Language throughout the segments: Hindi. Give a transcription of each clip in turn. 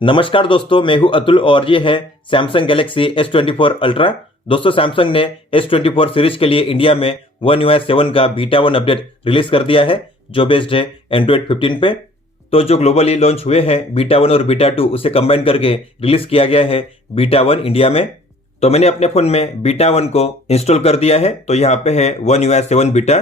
नमस्कार दोस्तों, मैं हूं अतुल और ये है सैमसंग गैलेक्सी S24 अल्ट्रा। दोस्तों, सैमसंग ने S24 सीरीज के लिए इंडिया में One UI 7 का बीटा 1 अपडेट रिलीज कर दिया है, जो बेस्ड है एंड्रॉइड 15 पे। तो जो ग्लोबली लॉन्च हुए हैं बीटा 1 और बीटा 2, उसे कंबाइन करके रिलीज किया गया है बीटा 1 इंडिया में। तो मैंने अपने फोन में बीटा 1 को इंस्टॉल कर दिया है। तो यहाँ पे है One UI 7 बीटा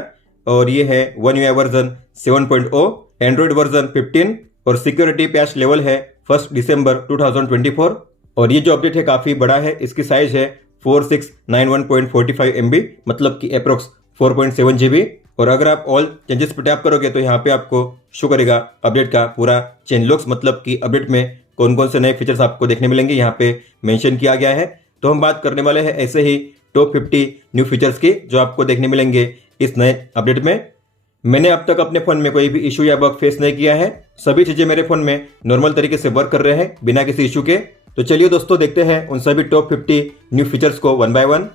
और ये है One UI version 7.0, Android version 15 और सिक्योरिटी पैच लेवल है 1 दिसंबर 2024। और ये जो अपडेट है काफ़ी बड़ा है। इसकी साइज है 4691.45 MB, मतलब कि अप्रोक्स 4.7 GB। और अगर आप ऑल चेंजेस पर टैप करोगे तो यहाँ पे आपको शो करेगा अपडेट का पूरा चेंज लॉग्स, मतलब कि अपडेट में कौन कौन से नए फीचर्स आपको देखने मिलेंगे यहाँ पे मेंशन किया गया है। तो हम बात करने वाले हैं ऐसे ही टॉप 50 न्यू फीचर्स की जो आपको देखने मिलेंगे इस नए अपडेट में। मैंने अब तक अपने फोन में कोई भी इशू या बग फेस नहीं किया है। सभी चीजें मेरे फोन में नॉर्मल तरीके से वर्क कर रहे हैं बिना किसी इशू के। तो चलिए दोस्तों, देखते हैं उन सभी टॉप 50 न्यू फीचर्स को वन बाय वन।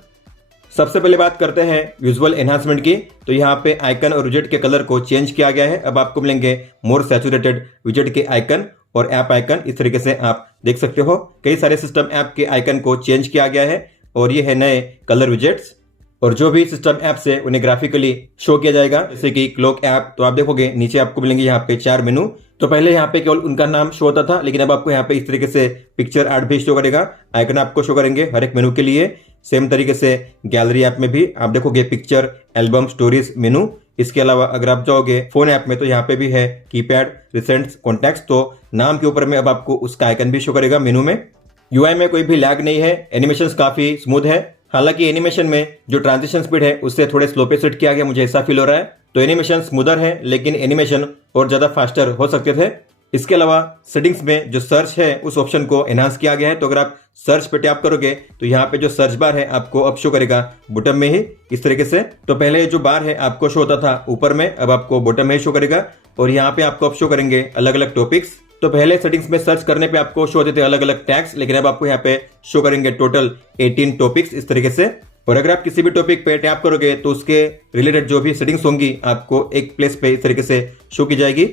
सबसे पहले बात करते हैं विजुअल एनहांसमेंट की। तो यहाँ पे आइकन और विजेट के कलर को चेंज किया गया है। अब आपको मिलेंगे मोर सैचुरेटेड विजेट के आइकन और ऐप आइकन। इस तरीके से आप देख सकते हो कई सारे सिस्टम ऐप के आइकन को चेंज किया गया है और ये है नए कलर विजेट्स। और जो भी सिस्टम ऐप्स है उन्हें ग्राफिकली शो किया जाएगा, जैसे कि क्लॉक ऐप। तो आप देखोगे नीचे आपको मिलेंगे यहाँ पे 4 मेनू। तो पहले यहाँ पे केवल उनका नाम शो होता था, लेकिन अब आपको यहाँ पे इस तरीके से पिक्चर आर्ट भी शो करेगा। आइकन आपको शो करेंगे हर एक मेनू के लिए। सेम तरीके से गैलरी ऐप में भी आप देखोगे पिक्चर, एल्बम, स्टोरीज मेनू। इसके अलावा अगर आप जाओगे फोन ऐप में तो यहाँ पे भी है कीपैड, रिसेंट्स, कॉन्टैक्ट्स। तो नाम के ऊपर में अब आपको उसका आइकन भी शो करेगा मेनू में। यूआई में कोई भी लैग नहीं है, एनिमेशन काफी स्मूथ है। हालांकि एनिमेशन में जो ट्रांजिशन स्पीड है उससे थोड़े स्लो पे सेट किया गया, मुझे ऐसा फील हो रहा है। तो एनिमेशन स्मूदर है, लेकिन एनिमेशन और ज्यादा फास्टर हो सकते थे। इसके अलावा सेटिंग्स में जो सर्च है उस ऑप्शन को एनहांस किया गया है। तो अगर आप सर्च पे टैप करोगे तो यहाँ पे जो सर्च बार है आपको अब शो करेगा बॉटम में ही, इस तरीके से। तो पहले जो बार है आपको शो होता था ऊपर में, अब आपको बॉटम में ही शो करेगा। और यहाँ पे आपको अब शो करेंगे अलग अलग टॉपिक्स। तो पहले सेटिंग्स में सर्च करने पे आपको शो होते थे अलग अलग टैग्स, लेकिन अब आपको यहाँ पे शो करेंगे टोटल 18 टॉपिक्स, इस तरीके से। और अगर आप किसी भी टॉपिक पे टैप करोगे तो उसके रिलेटेड जो भी सेटिंग्स होंगी आपको एक प्लेस पे इस तरीके से शो की जाएगी।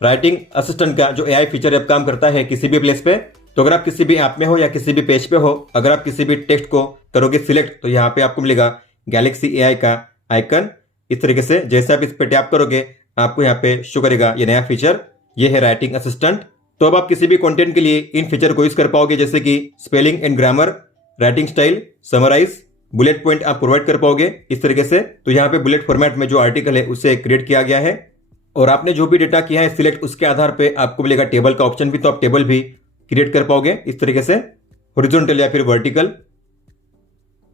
राइटिंग असिस्टेंट का जो एआई फीचर अब काम करता है किसी भी प्लेस पे। तो अगर आप किसी भी ऐप में हो या किसी भी पेज पे हो, अगर आप किसी भी टेक्स्ट को करोगे सिलेक्ट तो यहाँ पे आपको मिलेगा गैलेक्सी एआई का आइकन, इस तरीके से। जैसे आप इस पे टैप करोगे आपको यहाँ पे शो करेगा ये नया फीचर, ये है राइटिंग असिस्टेंट। तो अब आप किसी भी कंटेंट के लिए इन फीचर को यूज कर पाओगे, जैसे कि spelling and grammar, writing style, summarise, bullet point आप प्रोवाइड कर पाओगे इस तरीके से। तो यहाँ पे बुलेट फॉर्मेट में जो आर्टिकल है उसे क्रिएट किया गया है और आपने जो भी डेटा किया है सिलेक्ट, उसके आधार पे आपको मिलेगा टेबल का ऑप्शन भी। तो आप टेबल भी क्रिएट कर पाओगे इस तरीके से, हॉरिजॉन्टल या फिर वर्टिकल।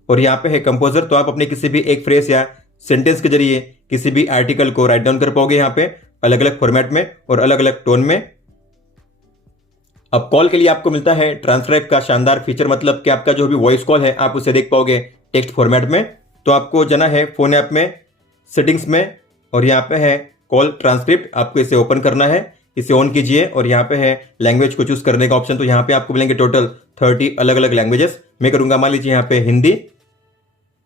और यहाँ पे है कंपोजर। तो आप अपने किसी भी एक फ्रेज या सेंटेंस के जरिए किसी भी आर्टिकल को राइट डाउन कर पाओगे यहाँ पे अलग अलग फॉर्मेट में और अलग अलग टोन में। अब कॉल के लिए आपको मिलता है ट्रांसक्राइब का शानदार फीचर, मतलब कि आपका जो भी वॉइस कॉल है आप उसे देख पाओगे टेक्स्ट फॉर्मेट में। तो आपको जाना है फोन ऐप में, सेटिंग्स में, और यहाँ पे है कॉल ट्रांसक्रिप्ट। आपको इसे ओपन करना है, इसे ऑन कीजिए और यहाँ पे है लैंग्वेज को चूज करने का ऑप्शन। तो यहाँ पे आपको मिलेंगे टोटल 30 अलग अलग लैंग्वेजेस। मैं करूंगा मान लीजिए यहाँ पे हिंदी।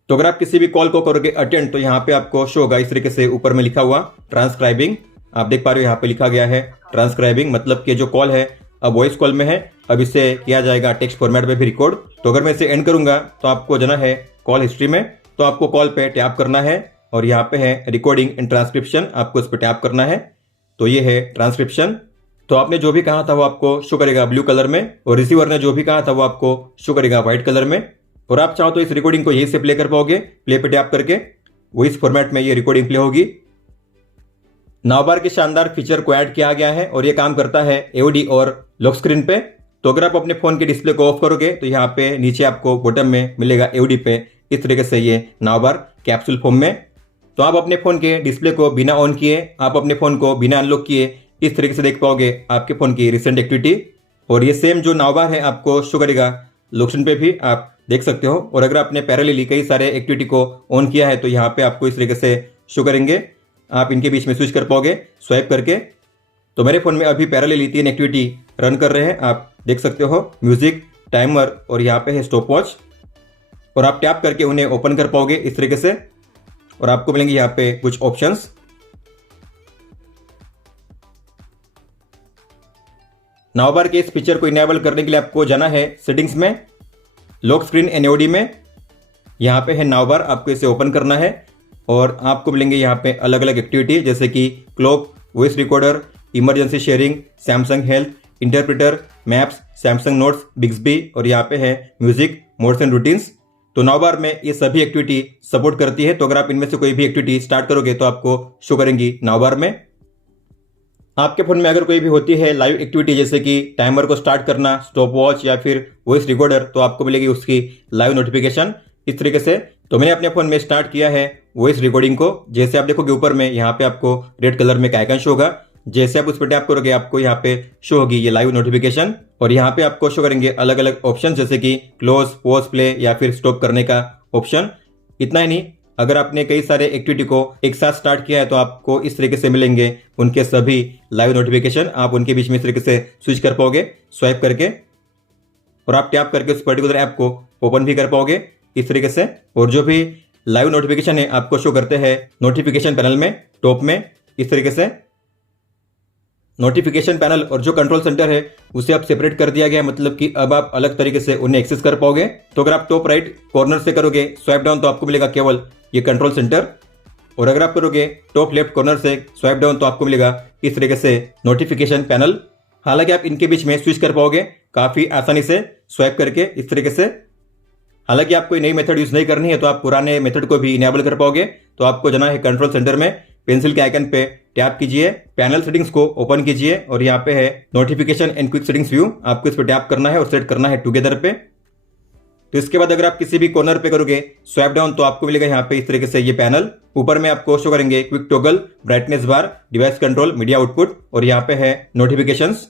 तो अगर आप किसी भी कॉल को करोगे अटेंड तो यहाँ पे आपको शो होगा इस तरीके से ऊपर में लिखा हुआ ट्रांसक्राइबिंग। आप देख पा रहे हो यहाँ पे लिखा गया है ट्रांसक्राइबिंग, मतलब कि जो कॉल है अब वॉइस कॉल में है, अब इसे किया जाएगा टेक्स्ट फॉर्मेट में भी रिकॉर्ड। तो अगर मैं इसे एंड करूंगा तो आपको जाना है कॉल हिस्ट्री में। तो आपको कॉल पे टैप करना है और यहाँ पे है रिकॉर्डिंग एंड ट्रांसक्रिप्शन, आपको इस पर टैप करना है। तो ये है ट्रांसक्रिप्शन। तो आपने जो भी कहा था वो आपको शो करेगा ब्लू कलर में और रिसीवर ने जो भी कहा था वो आपको शो करेगा व्हाइट कलर में। और आप चाहो तो इस रिकॉर्डिंग को यहीं से प्ले कर पाओगे, प्ले पे टैप करके वो इस फॉर्मेट में ये रिकॉर्डिंग प्ले होगी। नावबार के शानदार फीचर को ऐड किया गया है और ये काम करता है एओडी और लॉक स्क्रीन पे। तो अगर आप अपने फोन के डिस्प्ले को ऑफ करोगे तो यहाँ पे नीचे आपको बॉटम में मिलेगा एओडी पे इस तरीके से ये नावबार कैप्सूल फॉर्म में। तो आप अपने फोन के डिस्प्ले को बिना ऑन किए, आप अपने फोन को बिना अनलॉक किए इस तरीके से देख पाओगे आपके फोन की रिसेंट एक्टिविटी। और ये सेम जो नावबार है आपको शो करेगा लॉक स्क्रीन पे भी, आप देख सकते हो। और अगर आपने पैरेलली कई सारे एक्टिविटी को ऑन किया है तो यहाँ पे आपको इस तरीके से शो करेंगे, आप इनके बीच में स्विच कर पाओगे स्वाइप करके। तो मेरे फोन में अभी पैरेलली 3 एक्टिविटी रन कर रहे हैं, आप देख सकते हो, म्यूजिक, टाइमर और यहाँ पे है स्टॉप वॉच। और आप टैप करके उन्हें ओपन कर पाओगे इस तरीके से और आपको मिलेंगे यहाँ पे कुछ ऑप्शंस। नाउ बार के इस फीचर को इनेबल करने के लिए आपको जाना है सेटिंग्स में, लॉक स्क्रीन एनओडी में, यहाँ पे है नाउ बार, आपको इसे ओपन करना है और आपको मिलेंगे यहाँ पे अलग अलग एक्टिविटी जैसे कि clock, voice recorder, emergency sharing, Samsung health, interpreter, maps, Samsung notes, Bixby और यहाँ पे है म्यूजिक, मोड्स एंड रूटीन्स। तो नाउ बार में ये सभी एक्टिविटी सपोर्ट करती है, तो अगर आप इनमें से कोई भी एक्टिविटी स्टार्ट करोगे तो आपको शो करेंगी नाउ बार में। आपके फोन में अगर कोई भी होती है लाइव एक्टिविटी जैसे कि टाइमर को स्टार्ट करना, स्टॉप वॉच या फिर वॉइस रिकॉर्डर, तो आपको मिलेगी उसकी लाइव नोटिफिकेशन इस तरीके से। तो मैंने अपने फोन में स्टार्ट किया है वॉइस रिकॉर्डिंग को। जैसे आप देखोगे ऊपर में यहाँ पे आपको रेड कलर में एक आइकन शो होगा, जैसे आप उस पर टैप करोगे आपको यहाँ पे शो होगी ये लाइव नोटिफिकेशन और यहाँ पे आपको शो करेंगे अलग अलग ऑप्शन जैसे कि क्लोज, पॉज, प्ले या फिर स्टॉप करने का ऑप्शन। इतना ही नहीं, अगर आपने कई सारे एक्टिविटी को एक साथ स्टार्ट किया है तो आपको इस तरीके से मिलेंगे उनके सभी लाइव नोटिफिकेशन। आप उनके बीच में इस तरीके से स्विच कर पाओगे स्वाइप करके और आप टैप करके उस पर्टिकुलर ऐप को ओपन भी कर पाओगे इस तरीके से। और जो भी लाइव नोटिफिकेशन है आपको शो करते हैं नोटिफिकेशन पैनल में टॉप में इस तरीके से। नोटिफिकेशन पैनल और जो कंट्रोल सेंटर है उसे आप सेपरेट कर दिया गया, मतलब कि अब आप अलग तरीके से उन्हें एक्सेस कर पाओगे। तो अगर आप टॉप राइट कॉर्नर से करोगे स्वाइप डाउन तो आपको मिलेगा केवल ये कंट्रोल सेंटर, और अगर आप करोगे टॉप लेफ्ट कॉर्नर से स्वाइप डाउन तो आपको मिलेगा इस तरीके से नोटिफिकेशन पैनल। हालांकि आप इनके बीच में स्विच कर पाओगे काफी आसानी से स्वाइप करके इस तरीके से। हालांकि आप कोई नई मेथड यूज नहीं करनी है तो आप पुराने मेथड को भी इनेबल कर पाओगे। तो आपको जाना है कंट्रोल सेंटर में, पेंसिल के आइकन पे टैप कीजिए, पैनल सेटिंग्स को ओपन कीजिए और यहाँ पे है notification and quick settings view, आपको इस पर टैप करना है और सेट करना है टुगेदर पे। तो इसके बाद अगर आप किसी भी कॉर्नर पे करोगे स्वाइप डाउन तो आपको मिलेगा यहाँ पे इस तरीके से ये पैनल। ऊपर में आपको शो करेंगे क्विक टॉगल, ब्राइटनेस बार, डिवाइस कंट्रोल, मीडिया आउटपुट और यहाँ पे है नोटिफिकेशंस।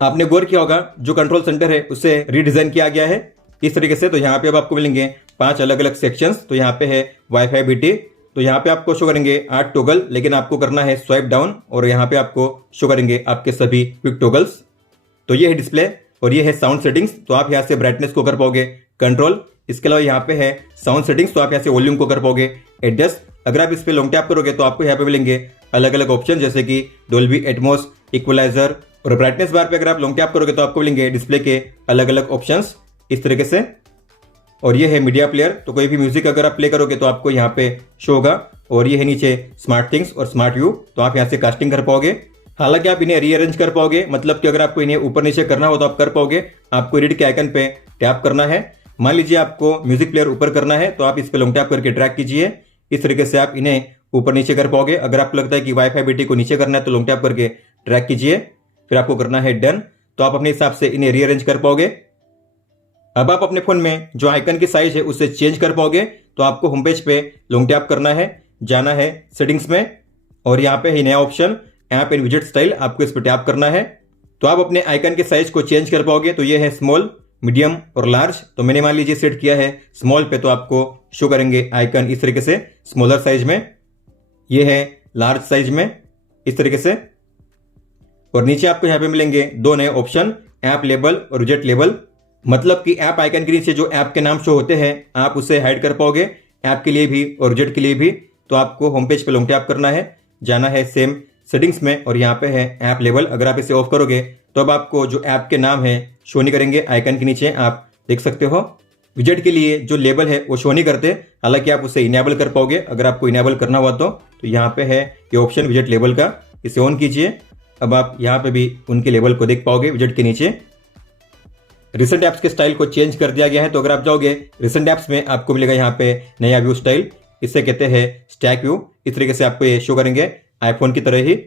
आपने गौर किया होगा जो कंट्रोल सेंटर है उसे रीडिजाइन किया गया है इस तरीके से। तो यहाँ पे अब आपको मिलेंगे 5 अलग अलग सेक्शंस। तो यहाँ पे है वाईफाई बीटी, तो यहाँ पे आपको शो करेंगे 8 टॉगल, लेकिन आपको करना है स्वाइप डाउन और यहाँ पे आपको शो करेंगे आपके सभी क्विक टॉगल्स। तो ये है डिस्प्ले और ये है साउंड सेटिंग्स, तो आप यहाँ से ब्राइटनेस को कर पाओगे कंट्रोल। इसके अलावा यहाँ पे है साउंड सेटिंग्स, तो आप यहाँ से वॉल्यूम को कर पाओगे एडजस्ट। अगर आप इस पे लॉन्ग टैप करोगे तो आपको यहाँ पे मिलेंगे अलग अलग ऑप्शन जैसे कि डोल्बी एटमॉस, इक्वलाइजर और ब्राइटनेस बार पे अगर आप लॉन्ग टैप करोगे तो आपको मिलेंगे डिस्प्ले के अलग अलग ऑप्शंस इस तरीके से। और ये है मीडिया प्लेयर, तो कोई भी म्यूजिक अगर आप प्ले करोगे तो आपको यहाँ पे शो होगा। और ये है नीचे स्मार्ट थिंग्स और स्मार्ट व्यू, तो आप यहाँ से कास्टिंग कर पाओगे। हालांकि आप इन्हें रीअरेंज कर पाओगे, मतलब कि अगर आपको इन्हें ऊपर नीचे करना हो तो आप कर पाओगे। आपको रीड के आइकन पे टैप करना है। मान लीजिए आपको म्यूजिक प्लेयर ऊपर करना है तो आप इस पे लॉन्ग टैप करके ड्रैग कीजिए, इस तरीके से आप इन्हें ऊपर नीचे कर पाओगे। अगर आपको लगता है कि वाईफाई बीटी को नीचे करना है तो लॉन्ग टैप करके ड्रैग कीजिए, फिर आपको करना है डन, तो आप अपने हिसाब से इन्हें रीअरेंज कर पाओगे। अब आप अपने फोन में जो आइकन की साइज है उसे चेंज कर पाओगे। तो आपको होम पेज पे लॉन्ग टैप करना है, जाना है सेटिंग्स में और यहाँ पे है नया ऑप्शन ऐप एंड विजेट स्टाइल, आपको इस पर टैप करना है। तो आप अपने आइकन के साइज को चेंज कर पाओगे। तो ये है स्मॉल, मीडियम और लार्ज, तो मैंने मान लीजिए सेट किया है स्मॉल पे, तो आपको शो करेंगे आइकन इस तरीके से स्मॉलर साइज में। ये है लार्ज साइज में इस तरीके से। और नीचे आपको यहाँ पे मिलेंगे 2 नए ऑप्शन, ऐप लेबल और विजेट लेबल, मतलब कि ऐप आइकन के नीचे जो ऐप के नाम शो होते हैं आप उसे हाइड कर पाओगे, ऐप के लिए भी और विजेट के लिए भी। तो आपको होम पेज पे लॉन्ग टैप करना है, जाना है सेम सेटिंग्स में और यहाँ पे है ऐप लेबल। अगर आप इसे ऑफ करोगे तो अब आपको जो ऐप के नाम है शो नहीं करेंगे आइकन के नीचे, आप देख सकते हो। विजेट के लिए जो लेबल है वो शो नहीं करते, हालांकि आप उसे इनेबल कर पाओगे अगर आपको इनेबल करना हुआ तो यहाँ पे है ये ऑप्शन विजेट लेबल का, इसे ऑन कीजिए। अब आप यहाँ पे भी उनके लेबल को देख पाओगे विजेट के नीचे। रिसेंट ऐप्स के स्टाइल को चेंज कर दिया गया है, तो अगर आप जाओगे रिसेंट ऐप्स में आपको मिलेगा यहाँ पे नया व्यू स्टाइल, इसे कहते हैं स्टैक व्यू। इस तरीके से आपको ये शो करेंगे आईफोन की तरह ही।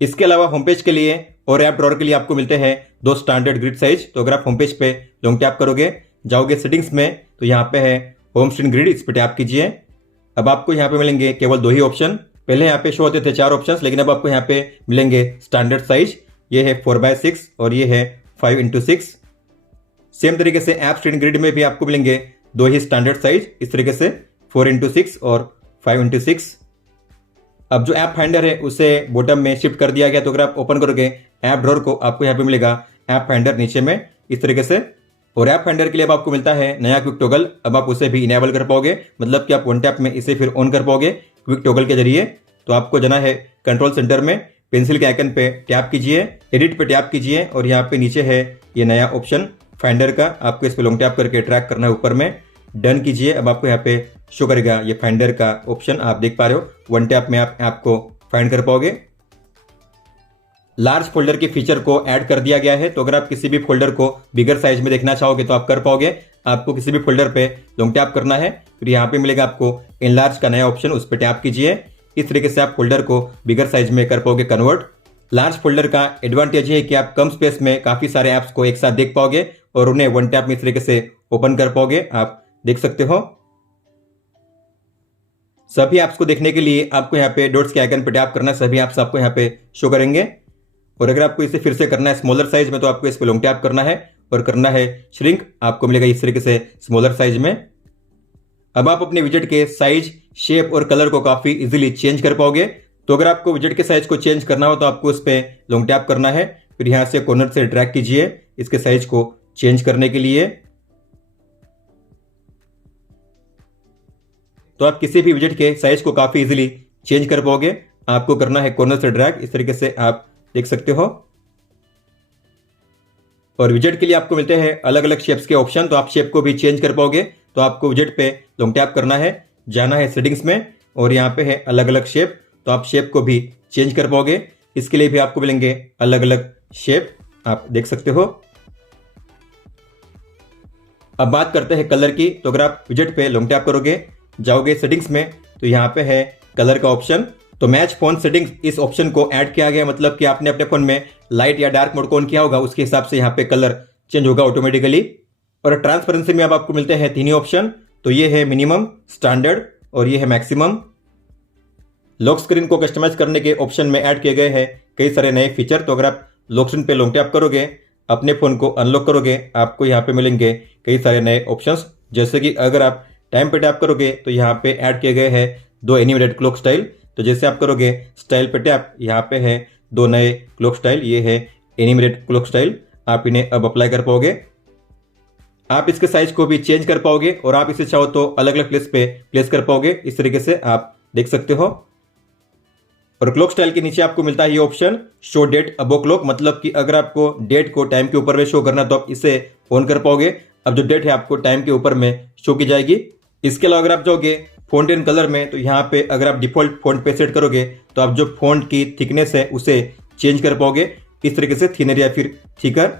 इसके अलावा होम पेज के लिए और ऐप ड्रॉअर के लिए आपको मिलते हैं 2 स्टैंडर्ड ग्रिड साइज। तो अगर आप होम पेज पे लॉन्ग टैप करोगे, जाओगे सेटिंग्स में, तो यहाँ पे है होम स्क्रीन ग्रिड, इस पर टैप कीजिए। अब आपको यहाँ पे मिलेंगे केवल 2 ही ऑप्शन। पहले यहाँ पे शो होते थे 4 ऑप्शंस, लेकिन अब आपको यहाँ पे मिलेंगे स्टैंडर्ड साइज। ये है 4x6 और ये है 5x6। सेम तरीके से ऐप स्क्रीन ग्रिड में भी आपको मिलेंगे 2 ही स्टैंडर्ड साइज, इस तरीके से 4x6 और 5x6। अब जो ऐप फाइंडर है उसे बॉटम में शिफ्ट कर दिया गया, तो अगर आप ओपन करोगे ऐप ड्रॉअर को आपको यहाँ पे मिलेगा ऐप फाइंडर नीचे में इस तरीके से। और ऐप फाइंडर के लिए अब आपको मिलता है नया क्विक टॉगल, अब आप उसे भी इनेबल कर पाओगे, मतलब कि आप वन टैप में इसे फिर ऑन कर पाओगे क्विक टॉगल के जरिए। तो आपको जाना है कंट्रोल सेंटर में, पेंसिल के आइकन पे टैप कीजिए, एडिट पे टैप कीजिए और यहाँ पे नीचे है ये नया ऑप्शन फाइंडर का, आपको इस पे लॉन्ग टैप करके ट्रैक करना है ऊपर में। डन कीजिए। अब आपको यहाँ पे शो करेगा ये फाइंडर का ऑप्शन, आप देख पा रहे हो। वन टैप में आप ऐप को फाइंड कर पाओगे। लार्ज फोल्डर के फीचर को ऐड कर दिया गया है, तो अगर आप किसी भी फोल्डर को बिगर साइज में देखना चाहोगे तो आप कर पाओगे। आपको किसी भी फोल्डर पे लॉन्ग टैप करना है, फिर यहाँ पे मिलेगा आपको इनलार्ज का नया ऑप्शन, उस पर टैप कीजिए। इस तरीके से आप फोल्डर को बिगर साइज में कर पाओगे कन्वर्ट। लार्ज फोल्डर का एडवांटेज है कि आप कम स्पेस में काफी सारे ऐप्स को एक साथ देख पाओगे और उन्हें वन टैप में इस तरीके से ओपन कर पाओगे। आप देख सकते हो। सभी ऐप्स को देखने के लिए आपको यहाँ पे डॉट्स के आइकन पर टैप करना है, सभी ऐप्स आपको यहाँ पे शो करेंगे। और अगर आपको इसे फिर से करना है स्मॉलर साइज में, तो आपको इस पे लॉन्ग टैप करना है और करना है श्रिंक, आपको मिलेगा इस तरीके से स्मॉलर साइज में। अब आप अपने विजेट के साइज, शेप और कलर को काफी इजीली चेंज कर पाओगे। तो अगर आपको विजेट के साइज को चेंज करना हो तो आपको उस पर लॉन्ग टैप करना है, फिर यहां से कॉर्नर से ड्रैग कीजिए इसके साइज को चेंज करने के लिए। तो आप किसी भी विजेट के साइज को काफी इजीली चेंज कर पाओगे। आपको करना है कॉर्नर से ड्रैग, इस तरीके से आप देख सकते हो। और विजेट के लिए आपको मिलते हैं अलग अलग शेप्स के ऑप्शन, तो आप शेप को भी चेंज कर पाओगे। तो आपको विजेट पे लॉन्ग टैप करना है, जाना है सेटिंग्स में और यहाँ पे है अलग अलग शेप, तो आप शेप को भी चेंज कर पाओगे। इसके लिए भी आपको मिलेंगे अलग अलग शेप, आप देख सकते हो। अब बात करते हैं कलर की। तो अगर आप विजेट पे लॉन्ग टैप करोगे, जाओगे सेटिंग्स में, तो यहाँ पे है कलर का ऑप्शन। तो मैच फोन सेटिंग्स इस ऑप्शन को ऐड किया गया, मतलब कि आपने अपने फोन में लाइट या डार्क मोड को ऑन किया होगा, उसके हिसाब से यहाँ पे कलर चेंज होगा ऑटोमेटिकली। और ट्रांसपेरेंसी में अब आपको मिलते हैं तीन ही ऑप्शन, तो ये है मिनिमम, स्टैंडर्ड और ये है मैक्सिमम। लॉक स्क्रीन को कस्टमाइज करने के ऑप्शन में ऐड किए गए हैं कई सारे नए फीचर। तो अगर आप लॉक स्क्रीन पे लॉन्ग टैप करोगे, अपने फोन को अनलॉक करोगे, आपको यहाँ पे मिलेंगे कई सारे नए ऑप्शंस। जैसे कि अगर आप टाइम पे टैप करोगे तो यहाँ पे ऐड किए गए हैं 2 एनिमेटेड क्लॉक स्टाइल। तो जैसे आप करोगे स्टाइल पे टैप, यहाँ पे है 2 नए क्लॉक स्टाइल, ये है एनिमेटेड क्लॉक स्टाइल। आप इन्हें अब अप्लाई कर पाओगे। आप इसके साइज को भी चेंज कर पाओगे और आप इसे चाहो तो अलग अलग प्लेस पे प्लेस कर पाओगे, इस तरीके से आप देख सकते हो। और क्लॉक स्टाइल के नीचे आपको मिलता है ये option show that above clock, मतलब कि अगर आपको डेट को टाइम के ऊपर में शो करना तो आप इसे ऑन कर पाओगे। अब जो डेट है आपको टाइम के ऊपर में शो की जाएगी। इसके अलावा अगर आप जाओगे फॉन्ट एंड कलर में, तो यहाँ पे अगर आप डिफॉल्ट फॉन्ट पे सेट करोगे तो आप जो फॉन्ट की थिकनेस है उसे चेंज कर पाओगे, इस तरीके से थिनर या फिर थिकर।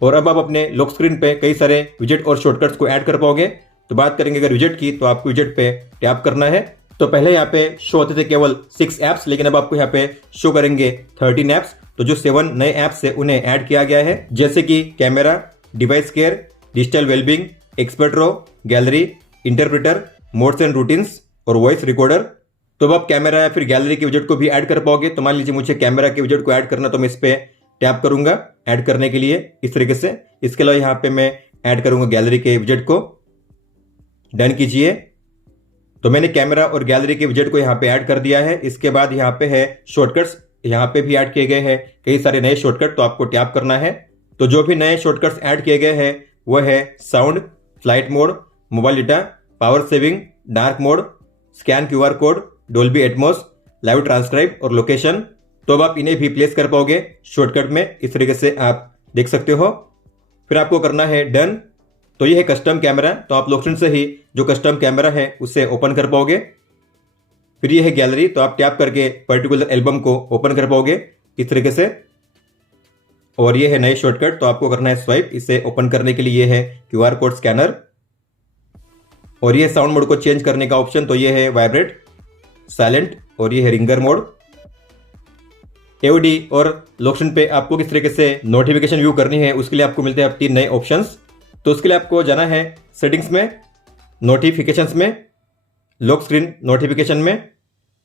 और अब आप अपने लॉक स्क्रीन पे कई सारे विजेट और शॉर्टकट्स को ऐड कर पाओगे। तो बात करेंगे अगर विजेट की, तो आपको विजेट पे टैप करना है। तो पहले यहाँ पे शो होते थे केवल 6 ऐप्स, लेकिन अब आपको यहाँ पे शो करेंगे 13 ऐप्स। तो जो 7 नए ऐप्स है उन्हें ऐड किया गया है, जैसे कि camera, device care, digital wellbeing, expert raw, gallery, interpreter, modes and routines और वॉइस रिकॉर्डर। तो अब आप कैमरा या फिर गैलरी के विजेट को भी ऐड कर पाओगे। तो मान लीजिए मुझे कैमरा के विजेट को ऐड करना, तो मैं इस पे टैप करूंगा ऐड करने के लिए, इस तरीके से। इसके अलावा यहाँ पे मैं ऐड करूंगा गैलरी के विजेट को, डन कीजिए। तो मैंने कैमरा और गैलरी के विजेट को यहाँ पे ऐड कर दिया है। इसके बाद यहाँ पे है शॉर्टकट्स, यहाँ पे भी ऐड किए गए हैं कई सारे नए शॉर्टकट, तो आपको टैप करना है। तो जो भी नए शॉर्टकट्स ऐड किए गए हैं वह है sound, flight mode, mobile data, power saving, dark mode, scan QR code, Dolby Atmos, live transcribe और लोकेशन। तो अब आप इन्हें भी प्लेस कर पाओगे शॉर्टकट में, इस तरीके से आप देख सकते हो। फिर आपको करना है डन। तो ये है कस्टम कैमरा, तो आप लॉक स्क्रीन से ही जो कस्टम कैमरा है उसे ओपन कर पाओगे। फिर ये है गैलरी, तो आप टैप करके पर्टिकुलर एल्बम को ओपन कर पाओगे, इस तरीके से। और ये है नए शॉर्टकट, तो आपको करना है स्वाइप, इसे ओपन करने के लिए ये है QR कोड स्कैनर। और ये साउंड मोड को चेंज करने का ऑप्शन, तो ये है वाइब्रेट, साइलेंट और ये है रिंगर मोड। AOD और लॉक स्क्रीन पे आपको किस तरीके से नोटिफिकेशन व्यू करनी है, उसके लिए आपको मिलते हैं 3 नए ऑप्शंस। तो उसके लिए आपको जाना है सेटिंग्स में, नोटिफिकेशंस में, लॉक स्क्रीन नोटिफिकेशन में,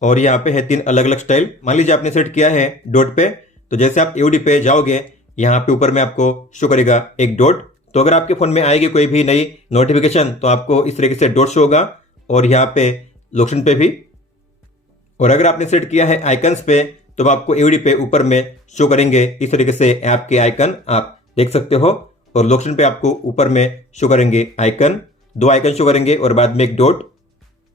और यहाँ पे है 3 अलग अलग स्टाइल। मान लीजिए आपने सेट किया है डॉट पे, तो जैसे आप AOD पे जाओगे, यहाँ पे ऊपर में आपको शो करेगा एक डॉट। तो अगर आपके फोन में आएगी कोई भी नई नोटिफिकेशन, तो आपको इस तरीके से डॉट शो होगा, और यहाँ पे लॉक स्क्रीन पे भी। और अगर आपने सेट किया है आइकन्स पे, तो आपको AOD पे ऊपर में शो करेंगे इस तरीके से ऐप के आइकन, आप देख सकते हो। और लॉक स्क्रीन पे आपको ऊपर में शो करेंगे आइकन, 2 आइकन शो करेंगे और बाद में एक डॉट।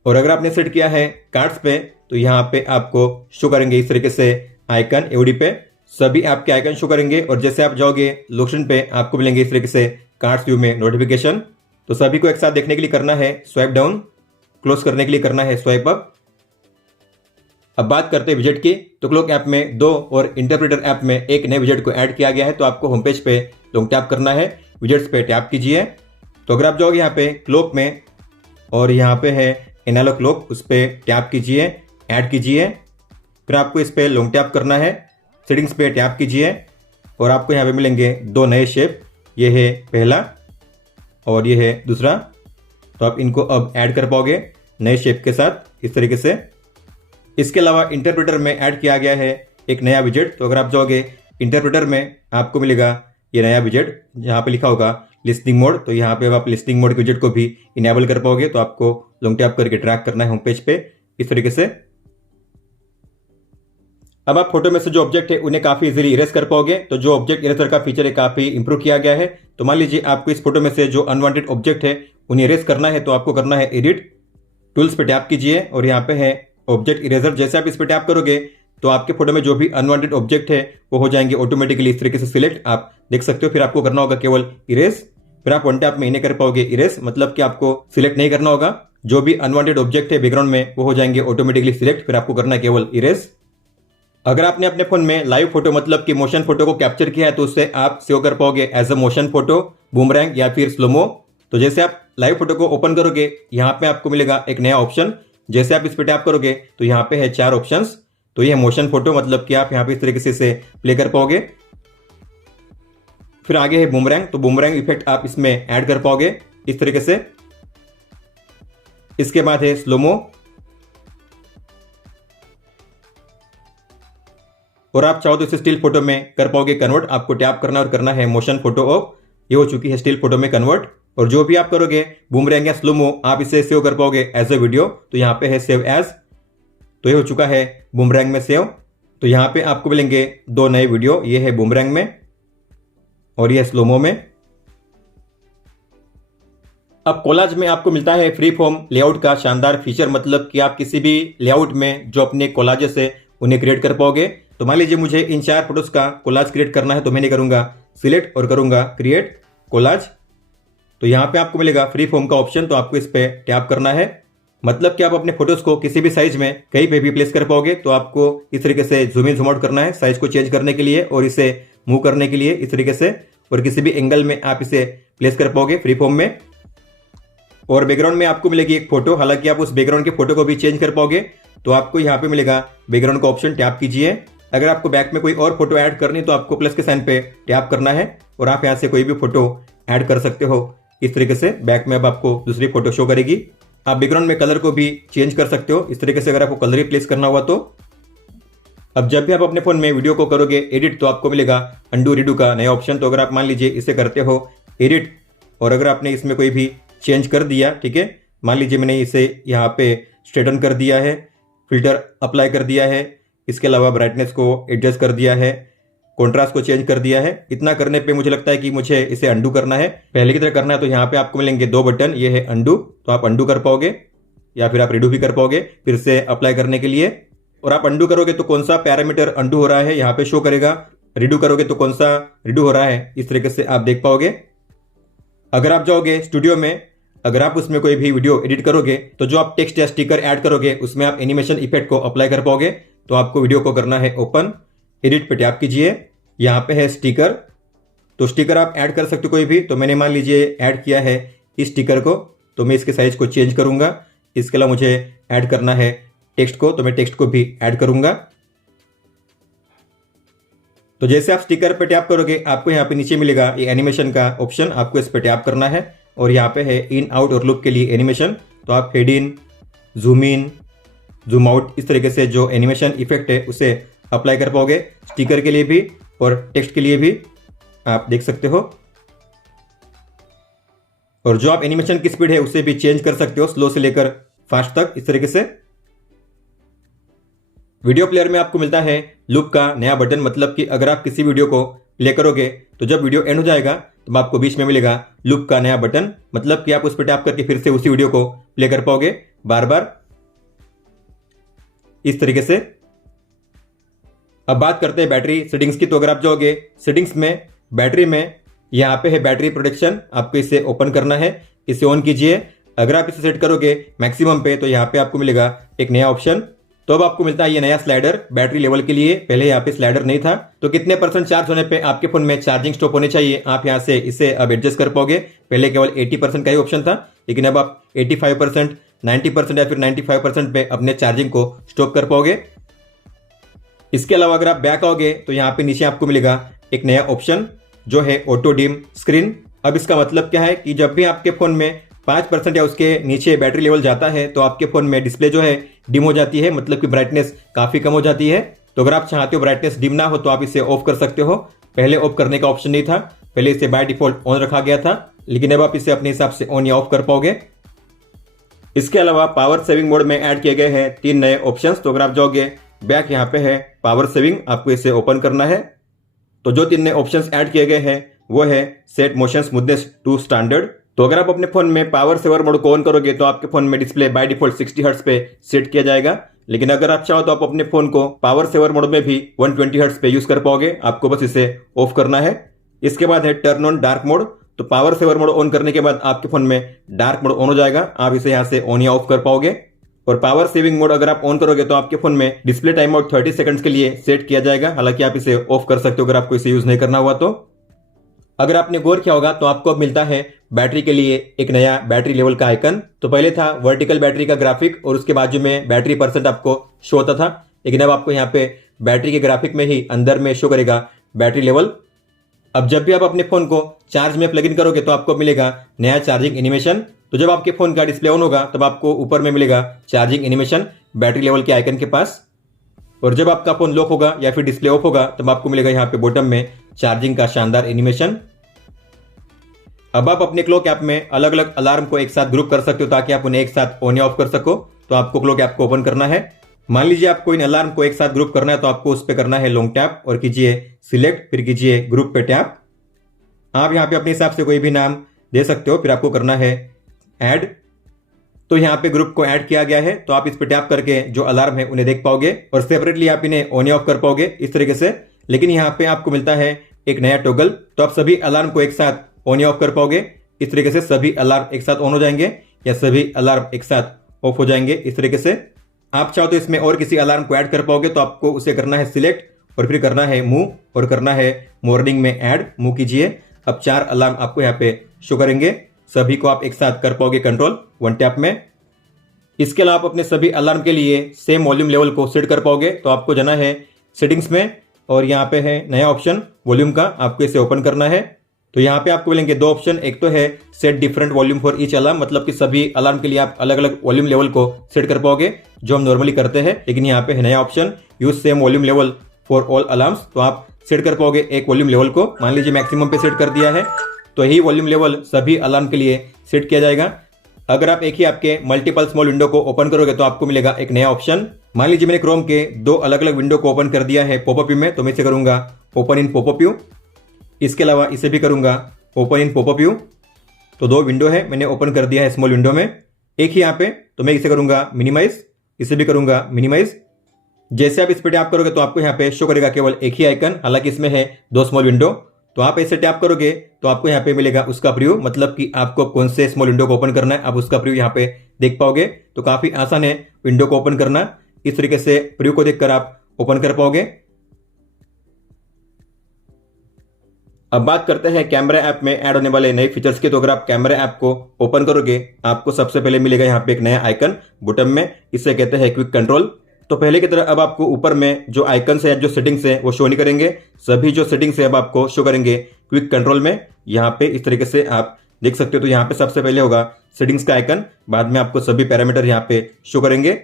और अगर आपने सेट किया है कार्ड्स पे, तो यहाँ पे आपको शो करेंगे इस तरीके से आइकन एओडी पे सभी ऐप के आइकन शो करेंगे। और जैसे आप जाओगे लोकेशन पे आपको मिलेंगे इस तरीके से कार्ड्स व्यू में नोटिफिकेशन। तो सभी को एक साथ देखने के लिए करना है स्वाइप डाउन, क्लोज करने के लिए करना है स्वाइप अप। अब बात करते हैं विजेट की। तो क्लॉक ऐप में 2 और इंटरप्रेटर ऐप में एक नए विजेट को ऐड किया गया है। तो आपको होम पेज पे लॉन्ग टैप करना है, विजेट्स पे टैप कीजिए। तो अगर आप जाओगे यहाँ पे क्लॉक में और यहाँ पे है एनालॉग क्लॉक, उस पर टैप कीजिए, ऐड कीजिए। फिर आपको इस पर लॉन्ग टैप करना है, सेटिंग्स पे टैप कीजिए और आपको यहाँ पे मिलेंगे 2 नए शेप। ये है पहला और ये है दूसरा। तो आप इनको अब ऐड कर पाओगे नए शेप के साथ इस तरीके से। इसके अलावा इंटरप्रेटर में ऐड किया गया है एक नया विजेट। तो अगर आप जाओगे इंटरप्रेटर में आपको मिलेगा ये नया विजेट जहाँ पे लिखा होगा लिस्निंग मोड। तो यहाँ पे अब आप लिस्निंग मोड के विजेट को भी इनेबल कर पाओगे। तो आपको लॉन्ग टैप करके ट्रैक करना है होम पेज पे इस तरीके से। अब आप फोटो में से जो ऑब्जेक्ट है उन्हें काफी इजीली इरेज कर पाओगे। तो जो ऑब्जेक्ट इरेजर का फीचर है काफी इंप्रूव किया गया है। तो मान लीजिए आपको इस फोटो में से जो अनवांटेड ऑब्जेक्ट है उन्हें इरेज करना है। तो आपको करना है एडिट, टूल्स पे टैप कीजिए और यहाँ पे है ऑब्जेक्ट इरेजर। जैसे आप इस पे टैप करोगे तो आपके फोटो में जो भी अनवांटेड ऑब्जेक्ट है वो हो जाएंगे ऑटोमेटिकली इस तरीके से सिलेक्ट, आप देख सकते हो। फिर आपको करना होगा केवल इरेज, फिर आप वन टैप में इन्हें कर पाओगे इरेज, मतलब कि आपको सिलेक्ट नहीं करना होगा। जो भी अनवांटेड ऑब्जेक्ट है बैकग्राउंड में वो हो जाएंगे ऑटोमेटिकली सिलेक्ट, फिर आपको करना है केवल इरेज। अगर आपने अपने फोन में लाइव फोटो मतलब कि मोशन फोटो को कैप्चर किया है तो उससे आप सेव कर पाओगे as a motion photo, boomerang या फिर स्लोमो। तो जैसे आप लाइव फोटो को ओपन करोगे यहाँ पे आपको मिलेगा एक नया ऑप्शन। जैसे आप इस पे टैप करोगे तो यहाँ पे है 4 ऑप्शंस। तो ये है मोशन फोटो, मतलब कि आप यहाँ पे इस तरीके से इसे प्ले कर पाओगे। फिर आगे है बूमरैंग। तो बूमरैंग इफेक्ट आप इसमें ऐड कर पाओगे इस तरीके से। इसके बाद है स्लोमो और आप चाहो तो इसे स्टिल फोटो में कर पाओगे कन्वर्ट। आपको टैप करना और करना है मोशन फोटो ऑफ। ये हो चुकी है स्टिल फोटो में कन्वर्ट। और जो भी आप करोगे बूमरैंग या स्लोमो आप इसे सेव कर पाओगे एज अ वीडियो। तो यहाँ पे है सेव एज। तो ये हो चुका है बूमरैंग में सेव। तो यहाँ पे आपको मिलेंगे 2 नए वीडियो, ये है बूमरैंग में और ये स्लोमो में। अब कोलाज में आपको मिलता है फ्री फॉर्म लेआउट का शानदार फीचर, मतलब कि आप किसी भी लेआउट में जो अपने कोलाजेस है उन्हें क्रिएट कर पाओगे। तो मान लीजिए मुझे इन 4 फोटोज का कोलाज क्रिएट करना है तो मैंने करूंगा सिलेक्ट और करूंगा क्रिएट कोलाज। तो यहाँ पे आपको मिलेगा फ्री फॉर्म का ऑप्शन। तो आपको इस पे टैप करना है, मतलब कि आप अपने फोटोज को किसी भी साइज में कहीं पे भी प्लेस कर पाओगे। तो आपको इस तरीके से जूम इन जूम आउट करना है साइज को चेंज करने के लिए और इसे मूव करने के लिए इस तरीके से, और किसी भी एंगल में आप इसे प्लेस कर पाओगे फ्री फॉर्म में। और बैकग्राउंड में आपको मिलेगी एक फोटो, हालांकि आप उस बैकग्राउंड के फोटो को भी चेंज कर पाओगे। तो आपको यहाँ पे मिलेगा बैकग्राउंड का ऑप्शन, टैप कीजिए। अगर आपको बैक में कोई और फोटो ऐड करनी तो आपको प्लस के साइन पे टैप करना है और आप यहाँ से कोई भी फोटो ऐड कर सकते हो इस तरीके से। बैक में अब आपको दूसरी फोटो शो करेगी। आप बैकग्राउंड में कलर को भी चेंज कर सकते हो इस तरीके से, अगर आपको कलर ही प्लेस करना हुआ तो। अब जब भी आप अपने फोन में वीडियो को करोगे एडिट तो आपको मिलेगा अंडू रीडू का नया ऑप्शन। तो अगर आप मान लीजिए इसे करते हो एडिट और अगर आपने इसमें कोई भी चेंज कर दिया, ठीक है, मान लीजिए मैंने इसे यहाँ पे स्ट्रेटन कर दिया है, फिल्टर अप्लाई कर दिया है, इसके अलावा ब्राइटनेस को एडजस्ट कर दिया है, कॉन्ट्रास्ट को चेंज कर दिया है। इतना करने पे मुझे लगता है कि मुझे इसे अंडू करना है, पहले की तरह करना है। तो यहाँ पे आपको मिलेंगे 2 बटन, ये है अंडू, तो आप अंडू कर पाओगे या फिर आप रिडू भी कर पाओगे फिर से अप्लाई करने के लिए। और आप अंडू करोगे तो कौन सा पैरामीटर अंडू हो रहा है यहाँ पे शो करेगा, रिडू करोगे तो कौन सा रिडू हो रहा है, इस तरीके से आप देख पाओगे। अगर आप जाओगे स्टूडियो में, अगर आप उसमें कोई भी वीडियो एडिट करोगे तो जो आप टेक्स्ट या स्टिकर ऐड करोगे उसमें आप एनिमेशन इफेक्ट को अप्लाई कर पाओगे। तो आपको वीडियो को करना है ओपन, एडिट पे टैप कीजिए, यहाँ पे है स्टिकर। तो स्टिकर आप ऐड कर सकते हो कोई भी। तो मैंने मान लीजिए ऐड किया है इस स्टिकर को, तो मैं इसके साइज को चेंज करूंगा। इसके अलावा मुझे ऐड करना है टेक्स्ट को, तो मैं टेक्स्ट को भी ऐड करूंगा। तो जैसे आप स्टिकर पे टैप करोगे आपको यहाँ पे नीचे मिलेगा ये एनिमेशन का ऑप्शन, आपको इस पे टैप करना है और यहाँ पे है इन आउट और लुक के लिए एनिमेशन। तो आप हेड इन, जूम आउट, इस तरीके से जो एनिमेशन इफेक्ट है उसे अप्लाई कर पाओगे स्टिकर के लिए भी और टेक्स्ट के लिए भी, आप देख सकते हो। और जो आप एनिमेशन की स्पीड है उसे भी चेंज कर सकते हो, स्लो से लेकर फास्ट तक, इस तरीके से। वीडियो प्लेयर में आपको मिलता है लूप का नया बटन, मतलब कि अगर आप किसी वीडियो को प्ले करोगे तो जब वीडियो एंड हो जाएगा तो आपको बीच में मिलेगा लूप का नया बटन, मतलब कि आप उस पर टैप करके फिर से उसी वीडियो को प्ले कर पाओगे बार बार। इस तरीके से। अब बात करते हैं बैटरी सेटिंग्स की। तो अगर आप जाओगे सेटिंग्स में, बैटरी में, यहाँ पे है बैटरी प्रोटेक्शन, आपको इसे ओपन करना है, इसे ऑन कीजिए। अगर आप इसे सेट करोगे मैक्सिमम पे तो यहाँ पे आपको मिलेगा एक नया ऑप्शन। तो अब आपको मिलता है ये नया स्लाइडर बैटरी लेवल के लिए। पहले यहाँ पे स्लाइडर नहीं था। तो कितने % चार्ज होने पे आपके फोन में चार्जिंग स्टॉप होनी चाहिए, आप यहाँ से इसे अब एडजस्ट कर पाओगे। पहले केवल 80% का ही ऑप्शन था, लेकिन अब आप 85%, 90% या फिर 95% पे अपने चार्जिंग को स्टॉप कर पाओगे। इसके अलावा अगर आप बैक आओगे तो यहाँ पे नीचे आपको मिलेगा एक नया ऑप्शन जो है ऑटो डिम स्क्रीन। अब इसका मतलब क्या है कि जब भी आपके फोन में 5% या उसके नीचे बैटरी लेवल जाता है तो आपके फोन में डिस्प्ले जो है डिम हो जाती है, मतलब कि ब्राइटनेस काफी कम हो जाती है। तो अगर आप चाहते हो ब्राइटनेस डिम ना हो तो आप इसे ऑफ कर सकते हो। पहले ऑफ करने का ऑप्शन नहीं था, पहले इसे बाय डिफॉल्ट ऑन रखा गया था, लेकिन अब आप इसे अपने हिसाब से ऑन या ऑफ कर पाओगे। इसके अलावा पावर सेविंग मोड में ऐड किए गए हैं 3 नए ऑप्शंस। तो अगर आप जाओगे बैक, यहाँ पे है पावर सेविंग, आपको इसे ओपन करना है। तो जो 3 नए ऑप्शंस ऐड किए गए हैं वो है set motion smoothness to standard. तो अगर आप अपने फोन में पावर सेवर मोड को ऑन करोगे तो आपके फोन में डिस्प्ले बाय डिफॉल्ट 60 हर्ट्ज पे सेट किया जाएगा, लेकिन अगर आप चाहो तो आप अपने फोन को पावर सेवर मोड में भी 120 हर्ट्ज पे यूज कर पाओगे। आपको बस इसे ऑफ करना है। इसके बाद है टर्न ऑन डार्क मोड। तो पावर सेवर मोड ऑन करने के बाद आपके फोन में डार्क मोड ऑन हो जाएगा, आप इसे यहाँ से ऑन या ऑफ कर पाओगे। और पावर सेविंग मोड अगर आप ऑन करोगे तो आपके फोन में डिस्प्ले टाइम आउट 30 सेकंड्स के लिए सेट किया जाएगा। हालांकि आप इसे ऑफ कर सकते हो अगर आपको इसे यूज नहीं करना हुआ। तो अगर आपने गौर किया होगा तो आपको अब मिलता है बैटरी के लिए एक नया बैटरी लेवल का आइकन। तो पहले था वर्टिकल बैटरी का ग्राफिक और उसके बाजू में बैटरी % आपको शो होता था, लेकिन अब आपको यहाँ पे बैटरी के ग्राफिक में ही अंदर में शो करेगा बैटरी लेवल। अब जब भी आप अपने फोन को चार्ज में प्लग इन करोगे तो आपको मिलेगा नया चार्जिंग एनिमेशन। तो जब आपके फोन का डिस्प्ले ऑन होगा तब आपको ऊपर में मिलेगा चार्जिंग एनिमेशन बैटरी लेवल के आइकन के पास, और जब आपका फोन लॉक होगा या फिर डिस्प्ले ऑफ होगा तब आपको मिलेगा यहाँ पे बॉटम में चार्जिंग का शानदार एनिमेशन। अब आप अपने क्लॉक ऐप में अलग अलग अलार्म को एक साथ ग्रुप कर सकते हो ताकि आप उन्हें एक साथ ऑन या ऑफ कर सको। तो आपको क्लॉक ऐप को ओपन करना है। मान लीजिए आपको इन अलार्म को एक साथ ग्रुप करना है तो आपको उस पर करना है लॉन्ग टैप और कीजिए सिलेक्ट, फिर कीजिए ग्रुप पे टैप। आप यहाँ पे अपने हिसाब से कोई भी नाम दे सकते हो, फिर आपको करना है ऐड। तो यहाँ पे ग्रुप को ऐड किया गया है, तो आप इस पे टैप करके जो अलार्म है उन्हें देख पाओगे और सेपरेटली आप इन्हें ऑन या ऑफ कर पाओगे इस तरीके से। लेकिन यहाँ पे आपको मिलता है एक नया टॉगल, तो आप सभी अलार्म को एक साथ ऑन या ऑफ कर पाओगे इस तरीके से। सभी अलार्म एक साथ ऑन हो जाएंगे या सभी अलार्म एक साथ ऑफ हो जाएंगे इस तरीके से। आप चाहो तो इसमें और किसी अलार्म को ऐड कर पाओगे, तो आपको उसे करना है सिलेक्ट और फिर करना है मूव और करना है मॉर्निंग में ऐड। मूव कीजिए। अब 4 अलार्म आपको यहाँ पे शो करेंगे, सभी को आप एक साथ कर पाओगे कंट्रोल 1 टैप में। इसके अलावा आप अपने सभी अलार्म के लिए सेम वॉल्यूम लेवल को सेट कर पाओगे। तो आपको जाना है सेटिंग्स में और यहाँ पे है नया ऑप्शन वॉल्यूम का, आपको इसे ओपन करना है। तो यहाँ पे आपको मिलेंगे 2 ऑप्शन, एक तो है set different volume for each alarm, मतलब कि सभी अलार्म के लिए आप अलग अलग वॉल्यूम लेवल को सेट कर पाओगे जो हम नॉर्मली करते हैं। लेकिन यहाँ पे है नया option use same volume level for all alarms, तो आप सेट कर पाओगे एक वॉल्यूम लेवल को। मान लीजिए मैक्सिमम पे सेट कर दिया है तो यही वॉल्यूम लेवल सभी अलार्म के लिए सेट किया जाएगा। अगर आप एक ही आपके मल्टीपल स्मॉल विंडो को ओपन करोगे तो आपको मिलेगा एक नया ऑप्शन। मान लीजिए मैंने क्रोम के 2 अलग अलग विंडो को ओपन कर दिया है पॉपअप व्यू में, तो मैं इसे करूंगा ओपन इन पॉपअप व्यू। इसके अलावा इसे भी करूंगा ओपन इन पॉपअप व्यू। तो 2 विंडो है, मैंने ओपन कर दिया है स्मॉल विंडो में, एक ही यहाँ पे, तो मैं इसे करूंगा मिनिमाइज, इसे भी करूंगा मिनिमाइज। जैसे आप इस पे टैप करोगे तो आपको यहाँ पे शो करेगा केवल एक ही आइकन, हालांकि इसमें है 2 स्मॉल विंडो। तो आप ऐसे टैप करोगे तो आपको यहाँ पे मिलेगा उसका प्रीव्यू, मतलब कि आपको कौन से स्मॉल विंडो को ओपन करना है आप उसका प्रीव्यू यहाँ पे देख पाओगे। तो काफी आसान है विंडो को ओपन करना, इस तरीके से प्रीव्यू को देखकर आप ओपन कर पाओगे। अब बात करते हैं कैमरा ऐप में ऐड होने वाले नए फीचर्स की। तो अगर आप कैमरा ऐप को ओपन करोगे आपको सबसे पहले मिलेगा यहाँ पे एक नया आइकन बॉटम में, इसे कहते हैं क्विक कंट्रोल। तो पहले की तरह अब आपको ऊपर में जो आइकन्स है, जो सेटिंग्स है वो शो नहीं करेंगे, सभी जो सेटिंग्स है अब आपको शो करेंगे क्विक कंट्रोल में। यहाँ पे इस तरीके से आप देख सकते हो। तो यहाँ पे सबसे पहले होगा सेटिंग्स का आइकन, बाद में आपको सभी पैरामीटर यहाँ पे शो करेंगे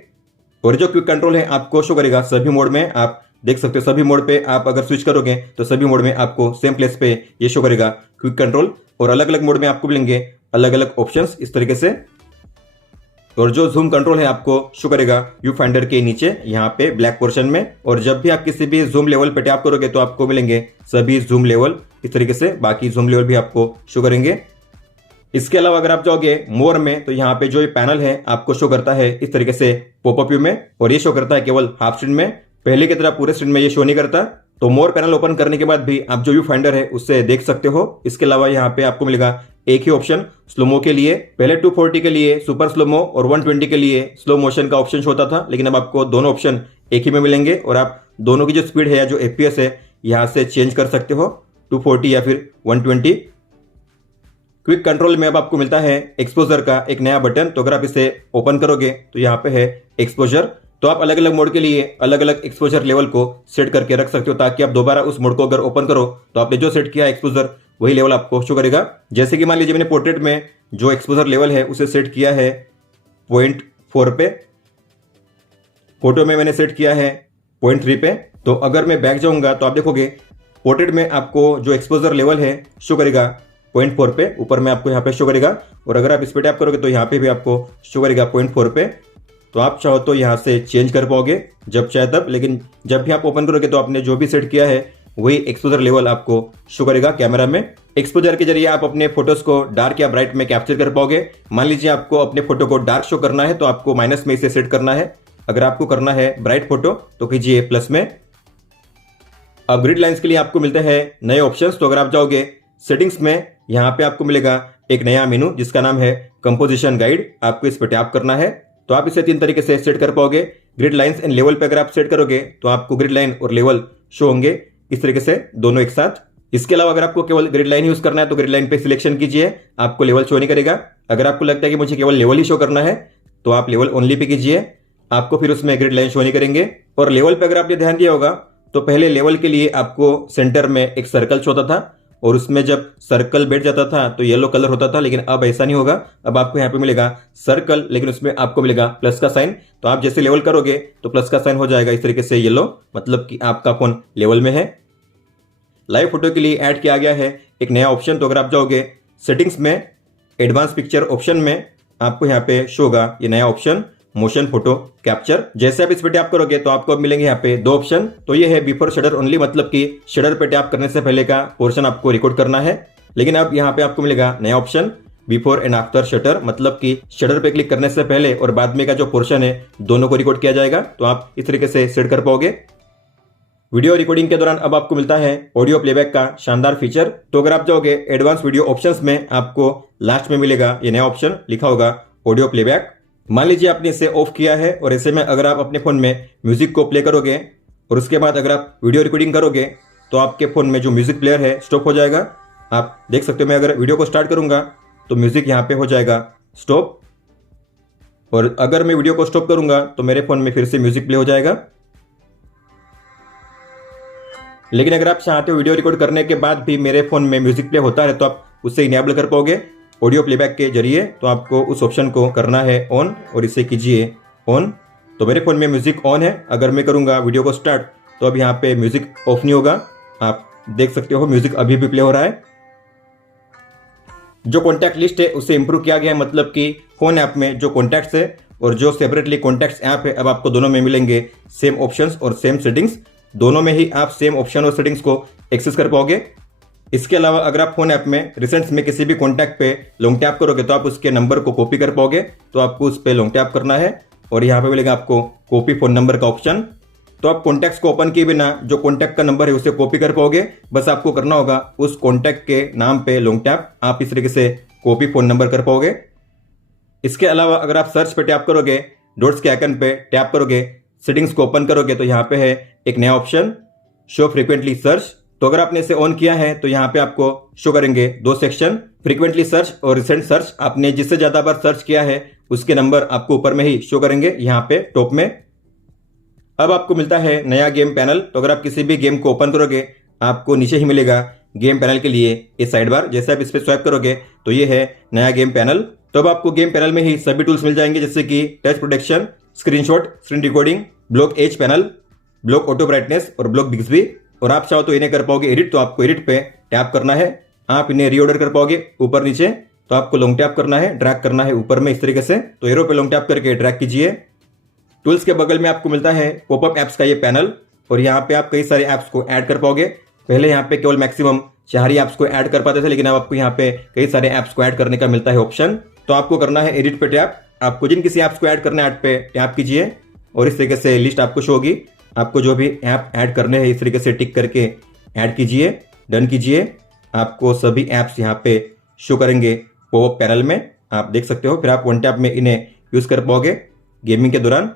और जो क्विक कंट्रोल है आपको शो करेगा सभी मोड में। आप देख सकते हो सभी मोड पे आप अगर स्विच करोगे तो सभी मोड में आपको सेम प्लेस पे ये शो करेगा क्विक कंट्रोल, और अलग अलग मोड में आपको मिलेंगे अलग अलग ऑप्शंस इस तरीके से। और जो जूम कंट्रोल है आपको शो करेगा व्यू फाइंडर के नीचे यहाँ पे ब्लैक पोर्शन में, और जब भी आप किसी भी जूम लेवल पे टैप करोगे तो आपको मिलेंगे सभी जूम लेवल इस तरीके से, बाकी जूम लेवल भी आपको शो करेंगे। इसके अलावा अगर आप जाओगे मोर में तो यहाँ पे जो ये पैनल है आपको शो करता है इस तरीके से पॉपअप व्यू में, और ये शो करता है केवल हाफ स्क्रीन में, पहले की तरह पूरे स्क्रीन में ये शो नहीं करता। तो मोर पैनल ओपन करने के बाद भी आप जो व्यू फाइंडर है उससे देख सकते हो। इसके अलावा यहाँ पे आपको मिलेगा एक ही ऑप्शन स्लोमो के लिए। पहले 240 के लिए सुपर स्लोमो और 120 के लिए स्लो मोशन का ऑप्शन होता था, लेकिन अब आपको दोनों ऑप्शन एक ही में मिलेंगे और आप दोनों की जो स्पीड है या जो FPS है यहाँ से चेंज कर सकते हो, 240 या फिर 120। क्विक कंट्रोल में अब आपको मिलता है एक्सपोजर का एक नया बटन। तो अगर आप इसे ओपन करोगे तो यहाँ पे है एक्सपोजर। तो आप अलग अलग मोड के लिए अलग अलग एक्सपोजर लेवल को सेट करके रख सकते हो, ताकि आप दोबारा उस मोड को अगर ओपन करो तो आपने जो सेट किया एक्सपोजर वही लेवल आपको शो करेगा। जैसे कि मान लीजिए मैंने पोर्ट्रेट में जो एक्सपोजर लेवल है उसे सेट किया है 0.4 पे, फोटो में मैंने सेट किया है 0.3 पे। तो अगर मैं बैक जाऊंगा तो आप देखोगे पोर्ट्रेट में आपको जो एक्सपोजर लेवल है शो करेगा 0.4 पे, ऊपर में आपको यहाँ पे शो करेगा, और अगर आप इस पे टैप करोगे तो यहाँ पे भी आपको शो करेगा 0.4 पे। तो आप चाहो तो यहाँ से चेंज कर पाओगे जब चाहे तब, लेकिन जब भी आप ओपन करोगे तो आपने जो भी सेट किया है वही एक्सपोजर लेवल आपको शो करेगा कैमरा में। एक्सपोजर के जरिए आप अपने फोटोज को डार्क या ब्राइट में कैप्चर कर पाओगे। मान लीजिए आपको अपने फोटो को डार्क शो करना है तो आपको माइनस में इसे सेट करना है। अगर आपको करना है ब्राइट फोटो तो कीजिए प्लस में। अब ग्रिड लाइंस के लिए आपको मिलते हैं नए ऑप्शंस। तो अगर आप जाओगे सेटिंग्स में, यहाँ पे आपको मिलेगा एक नया मेनू जिसका नाम है कंपोजिशन गाइड। आपको इस पर टैप करना है। तो आप इसे 3 तरीके से सेट कर पाओगे। ग्रिड लाइंस एंड लेवल पे अगर आप सेट करोगे तो आपको ग्रिड लाइन और लेवल शो होंगे इस तरीके से दोनों एक साथ। इसके अलावा अगर आपको केवल ग्रिड लाइन यूज करना है तो ग्रिड लाइन पे सिलेक्शन कीजिए, आपको लेवल शो नहीं करेगा। अगर आपको लगता है कि मुझे केवल लेवल ही शो करना है तो आप लेवल ओनली पे कीजिए, आपको फिर उसमें ग्रिड लाइन शो नहीं करेंगे। और लेवल पे अगर आपने ध्यान दिया होगा तो पहले लेवल के लिए आपको सेंटर में एक सर्कल शो होता था, और उसमें जब सर्कल बैठ जाता था तो येलो कलर होता था, लेकिन अब ऐसा नहीं होगा। अब आपको यहाँ पे मिलेगा सर्कल, लेकिन उसमें आपको मिलेगा प्लस का साइन। तो आप जैसे लेवल करोगे तो प्लस का साइन हो जाएगा इस तरीके से येलो, मतलब कि आपका फोन लेवल में है। लाइव फोटो के लिए ऐड किया गया है एक नया ऑप्शन। तो अगर आप जाओगे सेटिंग्स में, एडवांस पिक्चर ऑप्शन में, आपको यहाँ पे शो होगा ये नया ऑप्शन मोशन फोटो कैप्चर। जैसे आप इस पे टैप करोगे तो आपको अब मिलेंगे यहाँ पे 2 ऑप्शन। तो ये है बिफोर शटर ओनली, मतलब कि शटर पे टैप करने से पहले का पोर्शन आपको रिकॉर्ड करना है। लेकिन अब यहाँ पे आपको मिलेगा नया option before and after shutter, मतलब कि शटर पे क्लिक करने से पहले और बाद में का जो पोर्शन है दोनों को रिकॉर्ड किया जाएगा। तो आप इस तरीके से सेट कर पाओगे। वीडियो रिकॉर्डिंग के दौरान अब आपको मिलता है ऑडियो प्लेबैक का शानदार फीचर। तो अगर आप जाओगे एडवांस वीडियो ऑप्शंस में, आपको लास्ट में मिलेगा ये नया ऑप्शन, लिखा होगा ऑडियो प्लेबैक। मान लीजिए आपने इसे ऑफ किया है और ऐसे में अगर आप अपने फोन में म्यूजिक को प्ले करोगे और उसके बाद अगर आप वीडियो रिकॉर्डिंग करोगे तो आपके फोन में जो म्यूजिक प्लेयर है स्टॉप हो जाएगा। आप देख सकते हो, मैं अगर वीडियो को स्टार्ट करूंगा तो म्यूजिक यहाँ पे हो जाएगा स्टॉप, और अगर मैं वीडियो को स्टॉप करूंगा तो मेरे फोन में फिर से म्यूजिक प्ले हो जाएगा। लेकिन अगर आप चाहते हो वीडियो रिकॉर्ड करने के बाद भी मेरे फोन में म्यूजिक प्ले होता है तो आप उससे इनेबल कर पाओगे ऑडियो प्लेबैक के जरिए। तो आपको उस ऑप्शन को करना है ऑन और इसे कीजिए ऑन। तो मेरे फोन में म्यूजिक ऑन है। अगर मैं करूंगा वीडियो को स्टार्ट तो अब यहाँ पे म्यूजिक ऑफ नहीं होगा। आप देख सकते हो म्यूजिक अभी भी प्ले हो रहा है। जो कॉन्टैक्ट लिस्ट है उसे इंप्रूव किया गया है, मतलब कि फोन ऐप में जो कॉन्टैक्ट्स है और जो सेपरेटली कॉन्टैक्ट्स ऐप है अब आपको दोनों में मिलेंगे सेम ऑप्शंस और सेम सेटिंग्स। दोनों में ही आप सेम ऑप्शन और सेटिंग्स को एक्सेस कर पाओगे। इसके अलावा अगर आप फोन ऐप में रिसेंट्स में किसी भी कॉन्टैक्ट पे लॉन्ग टैप करोगे तो आप उसके नंबर को कॉपी कर पाओगे। तो आपको उस पर लॉन्ग टैप करना है और यहाँ पे मिलेगा आपको कॉपी फोन नंबर का ऑप्शन। तो आप कॉन्टैक्ट्स को ओपन किए बिना जो कॉन्टैक्ट का नंबर है उसे कॉपी कर पाओगे। बस आपको करना होगा उस कॉन्टैक्ट के नाम पे लॉन्ग टैप, आप इस तरीके से कॉपी फोन नंबर कर पाओगे। इसके अलावा अगर आप सर्च पे टैप करोगे, डॉट्स के आइकन पे टैप करोगे, सेटिंग्स को ओपन करोगे तो यहाँ पे है एक नया ऑप्शन शो फ्रीक्वेंटली सर्च। तो अगर आपने इसे ऑन किया है तो यहाँ पे आपको शो करेंगे 2 सेक्शन, फ्रीक्वेंटली सर्च और रिसेंट सर्च। आपने जिससे ज्यादा बार सर्च किया है उसके नंबर आपको ऊपर में ही शो करेंगे यहाँ पे टॉप में। अब आपको मिलता है नया गेम पैनल। तो अगर आप किसी भी गेम को ओपन करोगे आपको नीचे ही मिलेगा गेम पैनल के लिए ये साइड बार। जैसे आप इस पर स्वाइप करोगे तो ये है नया गेम पैनल। तो अब आपको गेम पैनल में ही सभी टूल्स मिल जाएंगे, जैसे कि touch protection, screenshot, screen recording, block edge panel, block auto brightness और ब्लॉक बिग्सबी। और आप चाहो तो इन्हें कर पाओगे एडिट, तो आपको एडिट पे टैप करना है। आप इन्हें रीऑर्डर कर पाओगे ऊपर नीचे, तो आपको लॉन्ग टैप करना है, ड्रैग करना है ऊपर में इस तरीके से। तो एरो पे लॉन्ग टैप करके ड्रैग कीजिए। टूल्स के बगल में आपको मिलता है पॉपअप एप्स का ये पैनल, और यहाँ पे आप कई सारे ऐप्स को ऐड कर पाओगे। पहले यहाँ पे केवल मैक्सिमम 4 ही ऐप्स को ऐड कर पाते थे, लेकिन अब आपको यहाँ पे कई सारे ऐप्स को ऐड करने का मिलता है ऑप्शन। तो आपको करना है एडिट पे टैप, आपको जिन किसी ऐप्स को ऐड करना है ऐड पे टैप कीजिए और इस तरीके से लिस्ट आपको शो होगी। आपको जो भी ऐप ऐड करने हैं इस तरीके से टिक करके ऐड कीजिए, डन कीजिए। आपको सभी ऐप्स यहाँ पे शो करेंगे पॉपअप पैनल में, आप देख सकते हो। फिर आप वन टैप में इन्हें यूज कर पाओगे गेमिंग के दौरान।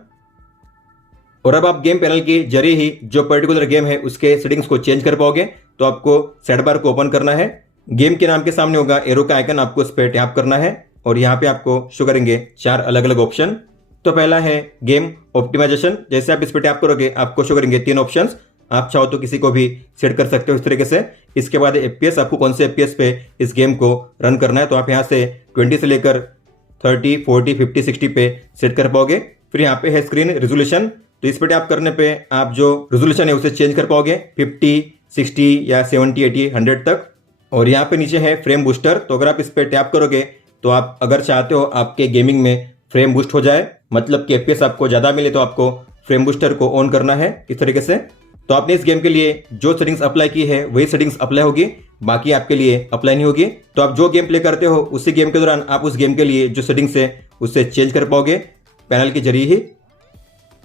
और अब आप गेम पैनल के जरिए ही जो पर्टिकुलर गेम है उसके सेटिंग्स को चेंज कर पाओगे। तो आपको सेट बार को ओपन करना है, गेम के नाम के सामने होगा एरो का आइकन, आपको उस पर टैप करना है और यहाँ पे आपको शो करेंगे 4 अलग अलग ऑप्शन। तो पहला है गेम ऑप्टिमाइजेशन, जैसे आप इस पर टैप करोगे आपको शो करेंगे 3 ऑप्शंस। आप चाहो तो किसी को भी सेट कर सकते हो इस तरीके से। इसके बाद FPS, आपको कौन से FPS पे इस गेम को रन करना है, तो आप यहाँ से 20 से लेकर 30, 40, 50, 60 पे सेट कर पाओगे। फिर यहाँ पे है स्क्रीन रेजोल्यूशन, तो इस पर टैप करने पे आप जो रेजोल्यूशन है उसे चेंज कर पाओगे 50, 60 या 70, 80, 100 तक। और यहाँ पे नीचे है फ्रेम बूस्टर, तो अगर आप इस पर टैप करोगे तो आप अगर चाहते हो आपके गेमिंग में फ्रेम बूस्ट हो जाए, मतलब कि FPS आपको ज़्यादा मिले, तो आपको फ्रेम बूस्टर को ऑन करना है इस तरीके से। तो आपने इस गेम के लिए जो सेटिंग्स अप्लाई की है वही सेटिंग्स अप्लाई होगी, बाकी आपके लिए अप्लाई नहीं होगी। तो आप जो गेम प्ले करते हो उसी गेम के दौरान आप उस गेम के लिए जो सेटिंग्स है उससे चेंज कर पाओगे पैनल के जरिए ही।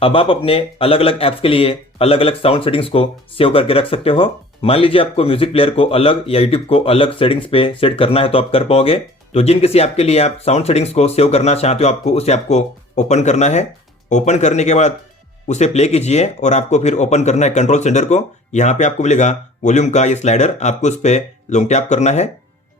अब आप अपने अलग अलग ऐप्स के लिए अलग अलग साउंड सेटिंग्स को सेव करके रख सकते हो। मान लीजिए आपको म्यूजिक प्लेयर को अलग या यूट्यूब को अलग सेटिंग्स पे सेट करना है तो आप कर पाओगे। तो जिन किसी ऐप के लिए आप साउंड सेटिंग्स को सेव करना चाहते हो आपको उस ऐप को ओपन करना है। ओपन करने के बाद उसे प्ले कीजिए और आपको फिर ओपन करना है कंट्रोल सेंटर को। यहाँ पे आपको मिलेगा वॉल्यूम का ये स्लाइडर, आपको उस पर लॉन्ग टैप करना है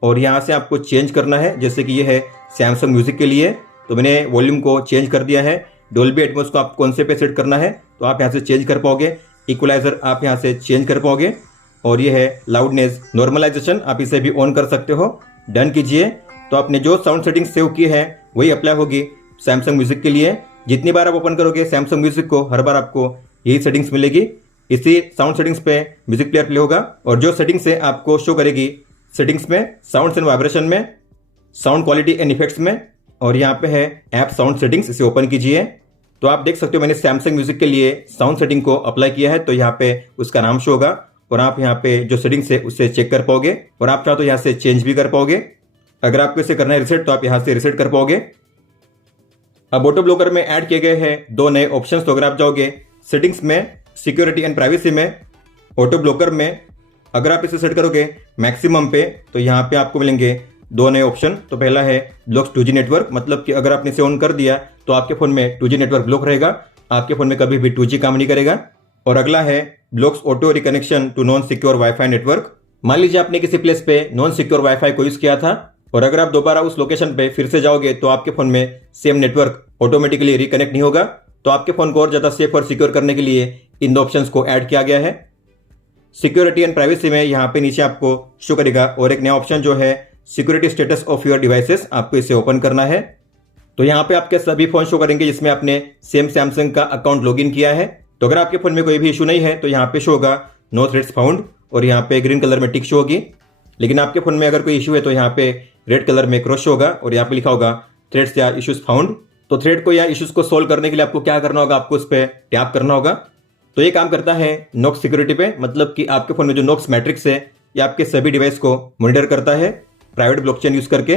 और यहाँ से आपको चेंज करना है। जैसे कि ये है सैमसंग म्यूजिक के लिए, तो मैंने वॉल्यूम को चेंज कर दिया है। डोल्बी एटमॉस को आप कौन से पे सेट करना है तो आप यहाँ से चेंज कर पाओगे। इक्वलाइजर आप यहाँ से चेंज कर पाओगे और ये है लाउडनेस नॉर्मलाइजेशन, आप इसे भी ऑन कर सकते हो। डन कीजिए। तो आपने जो साउंड सेटिंग सेव की है वही अप्लाई होगी सैमसंग म्यूजिक के लिए। जितनी बार आप ओपन करोगे सैमसंग म्यूजिक को हर बार आपको यही सेटिंग्स मिलेगी। इसी साउंड सेटिंग्स पे म्यूजिक प्लेयर प्ले होगा और जो सेटिंग्स है आपको शो करेगी सेटिंग्स में, साउंड एंड वाइब्रेशन में, साउंड क्वालिटी एंड इफेक्ट्स में, और यहाँ पे है ऐप साउंड सेटिंग्स, इसे ओपन कीजिए। तो आप देख सकते हो मैंने सैमसंग म्यूजिक के लिए साउंड सेटिंग को अप्लाई किया है, तो यहाँ पे उसका नाम शो होगा और आप यहाँ पे जो सेटिंग्स है उससे चेक कर पाओगे और आप चाहो तो यहाँ से चेंज भी कर पाओगे। अगर आपको इसे करना है रिसेट तो आप यहाँ से रिसेट कर पाओगे। अब ऑटो ब्लॉकर में ऐड किए गए हैं 2 नए ऑप्शंस। तो अगर आप जाओगे सेटिंग्स में, सिक्योरिटी एंड प्राइवेसी में, ऑटो ब्लॉकर में अगर आप इसे सेट करोगे मैक्सिमम पे तो यहाँ पे आपको मिलेंगे 2 नए ऑप्शन। तो पहला है ब्लॉक्स 2G नेटवर्क, मतलब कि अगर आपने इसे ऑन कर दिया तो आपके फोन में 2G नेटवर्क ब्लॉक रहेगा, आपके फोन में कभी भी 2G काम नहीं करेगा। और अगला है blocks auto reconnection to non secure wifi network. मान लीजिए आपने किसी प्लेस पे नॉन सिक्योर वाईफाई को यूज किया था और अगर आप दोबारा उस लोकेशन पे फिर से जाओगे तो आपके फोन में सेम नेटवर्क ऑटोमेटिकली रिकनेक्ट नहीं होगा। तो आपके फोन को और ज्यादा सेफ और सिक्योर करने के लिए इन 2 ऑप्शंस को ऐड किया गया है। सिक्योरिटी एंड प्राइवेसी में यहाँ पे नीचे आपको शो करेगा और एक नया ऑप्शन जो है security status of your devices, आपको इसे ओपन करना है। तो यहाँ पे आपके सभी फोन शो करेंगे जिसमें आपने सेम सैमसंग का अकाउंट लॉगिन किया है। तो अगर आपके फोन में कोई भी इशू नहीं है तो यहाँ पे शो होगा नो थ्रेड्स फाउंड और यहाँ पे ग्रीन कलर में टिक शो होगी। लेकिन आपके फोन में अगर कोई इशू है तो यहाँ पे रेड कलर में क्रॉस होगा और यहाँ पे लिखा होगा थ्रेड्स या इश्यूज फाउंड। तो थ्रेड को या इश्यूज को सोल्व करने के लिए आपको क्या करना होगा, आपको उस पर टैप करना होगा। तो ये काम करता है नोक्स सिक्योरिटी पे, मतलब कि आपके फोन में जो नोक्स मैट्रिक्स है ये आपके सभी डिवाइस को मॉनिटर करता है प्राइवेट ब्लॉकचेन यूज करके।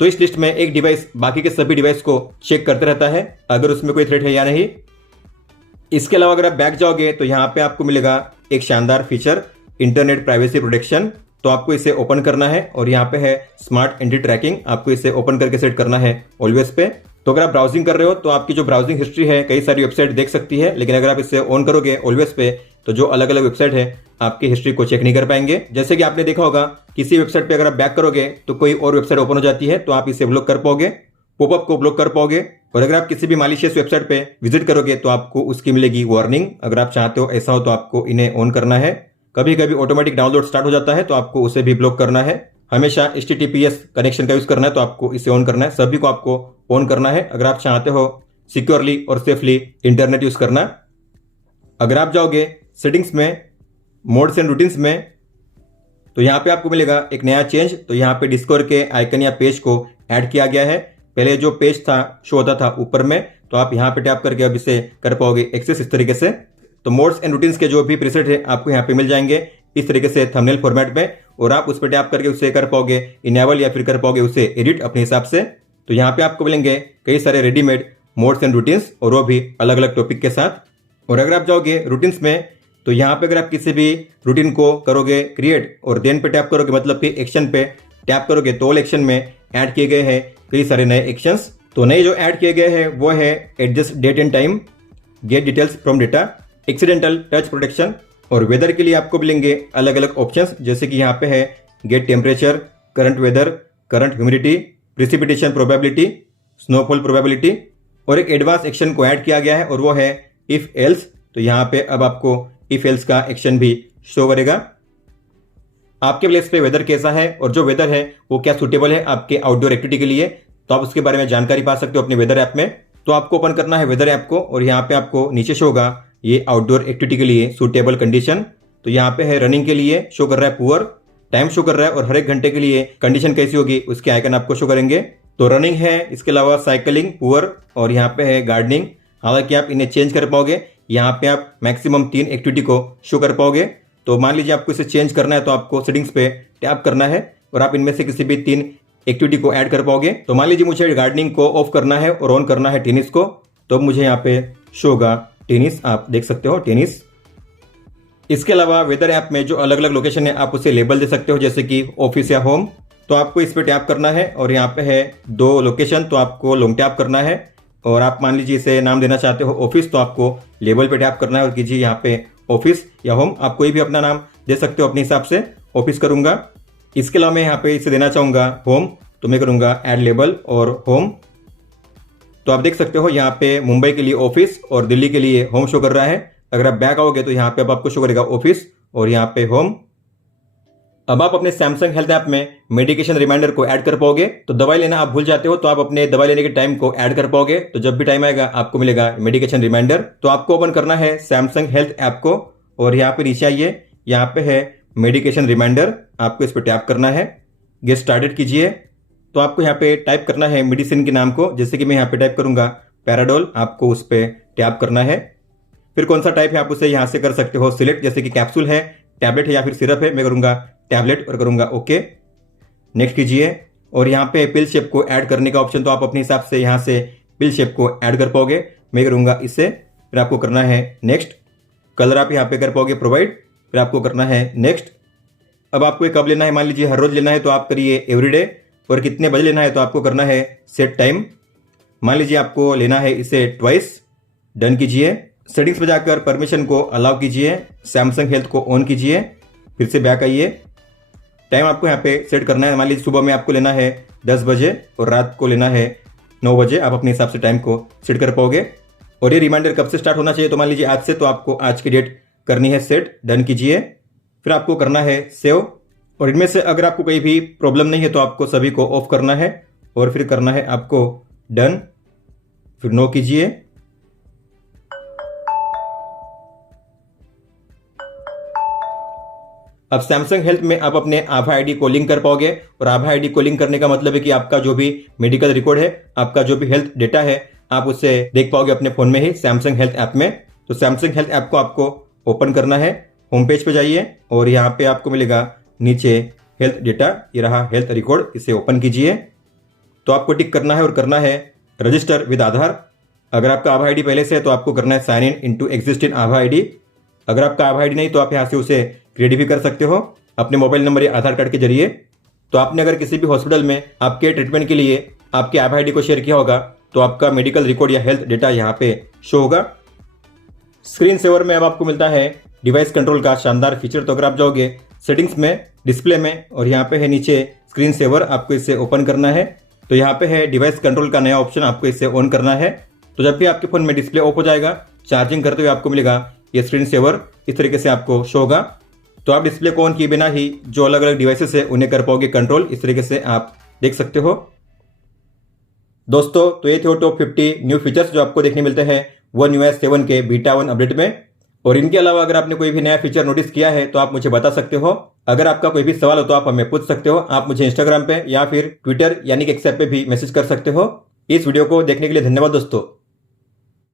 तो इस लिस्ट में एक डिवाइस बाकी के सभी डिवाइस को चेक करते रहता है अगर उसमें कोई थ्रेड है या नहीं। इसके अलावा अगर आप बैक जाओगे तो यहाँ पे आपको मिलेगा एक शानदार फीचर इंटरनेट प्राइवेसी प्रोटेक्शन। तो आपको इसे ओपन करना है और यहाँ पे है स्मार्ट एंटी ट्रैकिंग, आपको इसे ओपन करके सेट करना है ऑलवेज पे। तो अगर आप ब्राउजिंग कर रहे हो तो आपकी जो ब्राउजिंग हिस्ट्री है कई सारी वेबसाइट देख सकती है, लेकिन अगर आप इसे ऑन करोगे ऑलवेज पे तो जो अलग अलग वेबसाइट है आपकी हिस्ट्री को चेक नहीं कर पाएंगे। जैसे कि आपने देखा होगा किसी वेबसाइट पे अगर आप बैक करोगे तो कोई और वेबसाइट ओपन हो जाती है तो आप इसे ब्लॉक कर पाओगे, पॉपअप को ब्लॉक कर पाओगे। और अगर आप किसी भी मालिशियस वेबसाइट पे विजिट करोगे तो आपको उसकी मिलेगी वार्निंग। अगर आप चाहते हो ऐसा हो तो आपको इन्हें ऑन करना है। कभी कभी ऑटोमेटिक डाउनलोड स्टार्ट हो जाता है तो आपको उसे भी ब्लॉक करना है। हमेशा HTTPS कनेक्शन का यूज करना है तो आपको इसे ऑन करना है, सभी को आपको ऑन करना है अगर आप चाहते हो सिक्योरली और सेफली इंटरनेट यूज करना। अगर आप जाओगे सेटिंग्स में, मोड्स एंड रूटीन्स में, तो यहाँ पे आपको मिलेगा एक नया चेंज। तो यहाँ पे डिस्कवर के आइकन या पेज को ऐड किया गया है। पहले जो पेज था शो होता था ऊपर में, तो आप यहाँ पे टैप करके अब इसे कर पाओगे एक्सेस इस तरीके से। तो मोड्स एंड रूटीन्स के जो भी प्रीसेट है आपको यहाँ पे मिल जाएंगे। इस तरीके से थंबनेल फॉर्मेट में, और आप उस पर टैप करके उसे कर पाओगे इनेबल या फिर कर पाओगे उसे एडिट अपने हिसाब से। तो यहाँ पे आपको मिलेंगे कई सारे रेडीमेड मोड्स एंड रूटीन्स, और वो भी अलग अलग टॉपिक के साथ। और अगर आप जाओगे रूटीन्स में तो यहाँ पे अगर आप किसी भी रूटीन को करोगे क्रिएट और देन पे टैप करोगे, मतलब कि एक्शन पे टैप करोगे, तो ऑल एक्शन में ऐड किए गए हैं कई सारे नए एक्शंस। तो नए जो ऐड किए गए हैं वो है adjust date and time, get details from data, accidental touch protection. और वेदर के लिए आपको मिलेंगे अलग अलग ऑप्शंस, जैसे कि यहाँ पे है get temperature, current weather, current humidity, precipitation probability, snowfall probability. और एक एडवांस एक्शन को ऐड किया गया है और वो है इफ एल्स। तो यहाँ पे अब आपको इफ एल्स का एक्शन भी शो करेगा। आपके प्लेस पे वेदर कैसा है और जो वेदर है वो क्या सूटेबल है आपके आउटडोर एक्टिविटी के लिए, तो आप उसके बारे में जानकारी पा सकते हो अपने वेदर ऐप में। तो आपको ओपन करना है वेदर ऐप को, और यहाँ पे आपको नीचे शो होगा ये आउटडोर एक्टिविटी के लिए सूटेबल कंडीशन। तो यहाँ पे है रनिंग के लिए शो कर रहा है पुअर, टाइम शो कर रहा है, और हर एक घंटे के लिए कंडीशन कैसी होगी उसके आइकन आपको शो करेंगे। तो रनिंग है, इसके अलावा साइकिलिंग, पुअर, और यहाँ पे है गार्डनिंग। हालांकि आप इन्हें चेंज कर पाओगे, यहाँ पे आप मैक्सिमम 3 एक्टिविटी को शो कर पाओगे। तो मान लीजिए आपको इसे चेंज करना है तो आपको सेटिंग्स पे टैप करना है और आप इनमें से किसी भी 3 एक्टिविटी को ऐड कर पाओगे। तो मान लीजिए मुझे गार्डनिंग को ऑफ करना है और ऑन करना है टेनिस को, तो मुझे यहाँ पे शो होगा टेनिस, आप देख सकते हो टेनिस। इसके अलावा वेदर ऐप में जो अलग अलग लोकेशन है आप उसे लेबल दे सकते हो, जैसे कि ऑफिस या होम। तो आपको इस पर टैप करना है और यहाँ पे है 2 लोकेशन, तो आपको लॉन्ग टैप करना है। और आप मान लीजिए इसे नाम देना चाहते हो ऑफिस, तो आपको लेबल पे टैप करना है और कीजिए यहाँ पे ऑफिस या होम। आप कोई भी अपना नाम दे सकते हो अपने हिसाब से, ऑफिस करूंगा। इसके अलावा मैं यहाँ पे इसे देना चाहूंगा होम, तो मैं करूंगा ऐड लेबल और होम। तो आप देख सकते हो यहाँ पे मुंबई के लिए ऑफिस और दिल्ली के लिए होम शो कर रहा है। अगर आप बैक आओगे तो यहाँ पे अब आपको शो करेगा ऑफिस और यहाँ पे होम। अब आप अपने सैमसंग हेल्थ ऐप में मेडिकेशन रिमाइंडर को ऐड कर पाओगे। तो दवाई लेना आप भूल जाते हो तो आप अपने दवाई लेने के टाइम को ऐड कर पाओगे, तो जब भी टाइम आएगा आपको मिलेगा मेडिकेशन रिमाइंडर। तो आपको ओपन करना है सैमसंग हेल्थ ऐप को और यहाँ पे नीचे आइए, यहाँ पे है मेडिकेशन रिमाइंडर, आपको इस पर टैप करना है, गेट स्टार्टेड कीजिए। तो आपको यहाँ पे टाइप करना है मेडिसिन के नाम को, जैसे कि मैं यहाँ पे टाइप करूंगा पैराडोल, आपको उस पर टैप करना है। फिर कौन सा टाइप है आप उसे यहाँ से कर सकते हो सिलेक्ट, जैसे कि कैप्सूल है, टैबलेट है या फिर सिरप है। मैं करूंगा टैबलेट और करूंगा ओके, नेक्स्ट कीजिए। और यहाँ पे पिल शेप को ऐड करने का ऑप्शन, तो आप अपने हिसाब से यहाँ से पिल शेप को ऐड कर पाओगे। मैं करूंगा इसे, फिर आपको करना है नेक्स्ट। कलर आप यहाँ पे कर पाओगे प्रोवाइड, फिर आपको करना है नेक्स्ट। अब आपको ये कब लेना है, मान लीजिए हर रोज लेना है तो आप करिए एवरीडे, और कितने बजे लेना है तो आपको करना है सेट टाइम। मान लीजिए आपको लेना है इसे ट्वाइस, डन कीजिए। सेटिंग्स में जाकर परमिशन को अलाउ कीजिए, सैमसंग हेल्थ को ऑन कीजिए, फिर से बैक आइए। टाइम आपको यहाँ पे सेट करना है, मान लीजिए सुबह में आपको लेना है 10 बजे और रात को लेना है 9 बजे। आप अपने हिसाब से टाइम को सेट कर पाओगे। और ये रिमाइंडर कब से स्टार्ट होना चाहिए, तो मान लीजिए आज से, तो आपको आज की डेट करनी है सेट, डन कीजिए। फिर आपको करना है सेव। और इनमें से अगर आपको कोई भी प्रॉब्लम नहीं है तो आपको सभी को ऑफ करना है और फिर करना है आपको डन, फिर नो कीजिए। अब सैमसंग हेल्थ में आप अपने आभा आईडी को लिंक कर पाओगे, और आभा आईडी को लिंक करने का मतलब है कि आपका जो भी मेडिकल रिकॉर्ड है, आपका जो भी हेल्थ डेटा है, आप उससे देख पाओगे अपने फोन में ही सैमसंग हेल्थ ऐप में। तो सैमसंग हेल्थ ऐप को आपको ओपन करना है, होम पेज पे जाइए और यहाँ पे आपको मिलेगा नीचे हेल्थ डेटा, ये रहा हेल्थ रिकॉर्ड, इसे ओपन कीजिए। तो आपको टिक करना है और करना है रजिस्टर विद आधार। अगर आपका आभा आईडी पहले से है तो आपको करना है साइन इन इनटू एग्जिस्टिंग आभा आईडी। अगर आपका आभा आईडी नहीं तो आप यहाँ से उसे क्रिएट भी कर सकते हो अपने मोबाइल नंबर या आधार कार्ड के जरिए। तो आपने अगर किसी भी हॉस्पिटल में आपके ट्रीटमेंट के लिए आपके आभा आईडी को शेयर किया होगा तो आपका मेडिकल रिकॉर्ड या हेल्थ डेटा यहाँ पे शो होगा। स्क्रीन सेवर में अब आपको मिलता है डिवाइस कंट्रोल का शानदार फीचर। तो अगर आप जाओगे सेटिंग्स में, डिस्प्ले में, और यहाँ पे है नीचे स्क्रीन सेवर, आपको इसे ओपन करना है। तो यहाँ पे है डिवाइस कंट्रोल का नया ऑप्शन, आपको इसे ऑन करना है। तो जब भी आपके फोन में डिस्प्ले ऑफ हो जाएगा, चार्जिंग करते हुए आपको मिलेगा ये स्क्रीन सेवर, इस तरीके से आपको शो होगा। तो आप डिस्प्ले को ऑन किए बिना ही जो अलग अलग डिवाइसेस है उन्हें कर पाओगे कंट्रोल, इस तरीके से आप देख सकते हो। दोस्तों, तो ये थे टॉप 50 न्यू फीचर्स जो आपको देखने मिलते हैं One UI 7 के बीटा 1 अपडेट में। और इनके अलावा अगर आपने कोई भी नया फीचर नोटिस किया है तो आप मुझे बता सकते हो। अगर आपका कोई भी सवाल हो तो आप हमें पूछ सकते हो। आप मुझे इंस्टाग्राम पे या फिर ट्विटर यानी कि एक्स ऐप पे भी मैसेज कर सकते हो। इस वीडियो को देखने के लिए धन्यवाद दोस्तों।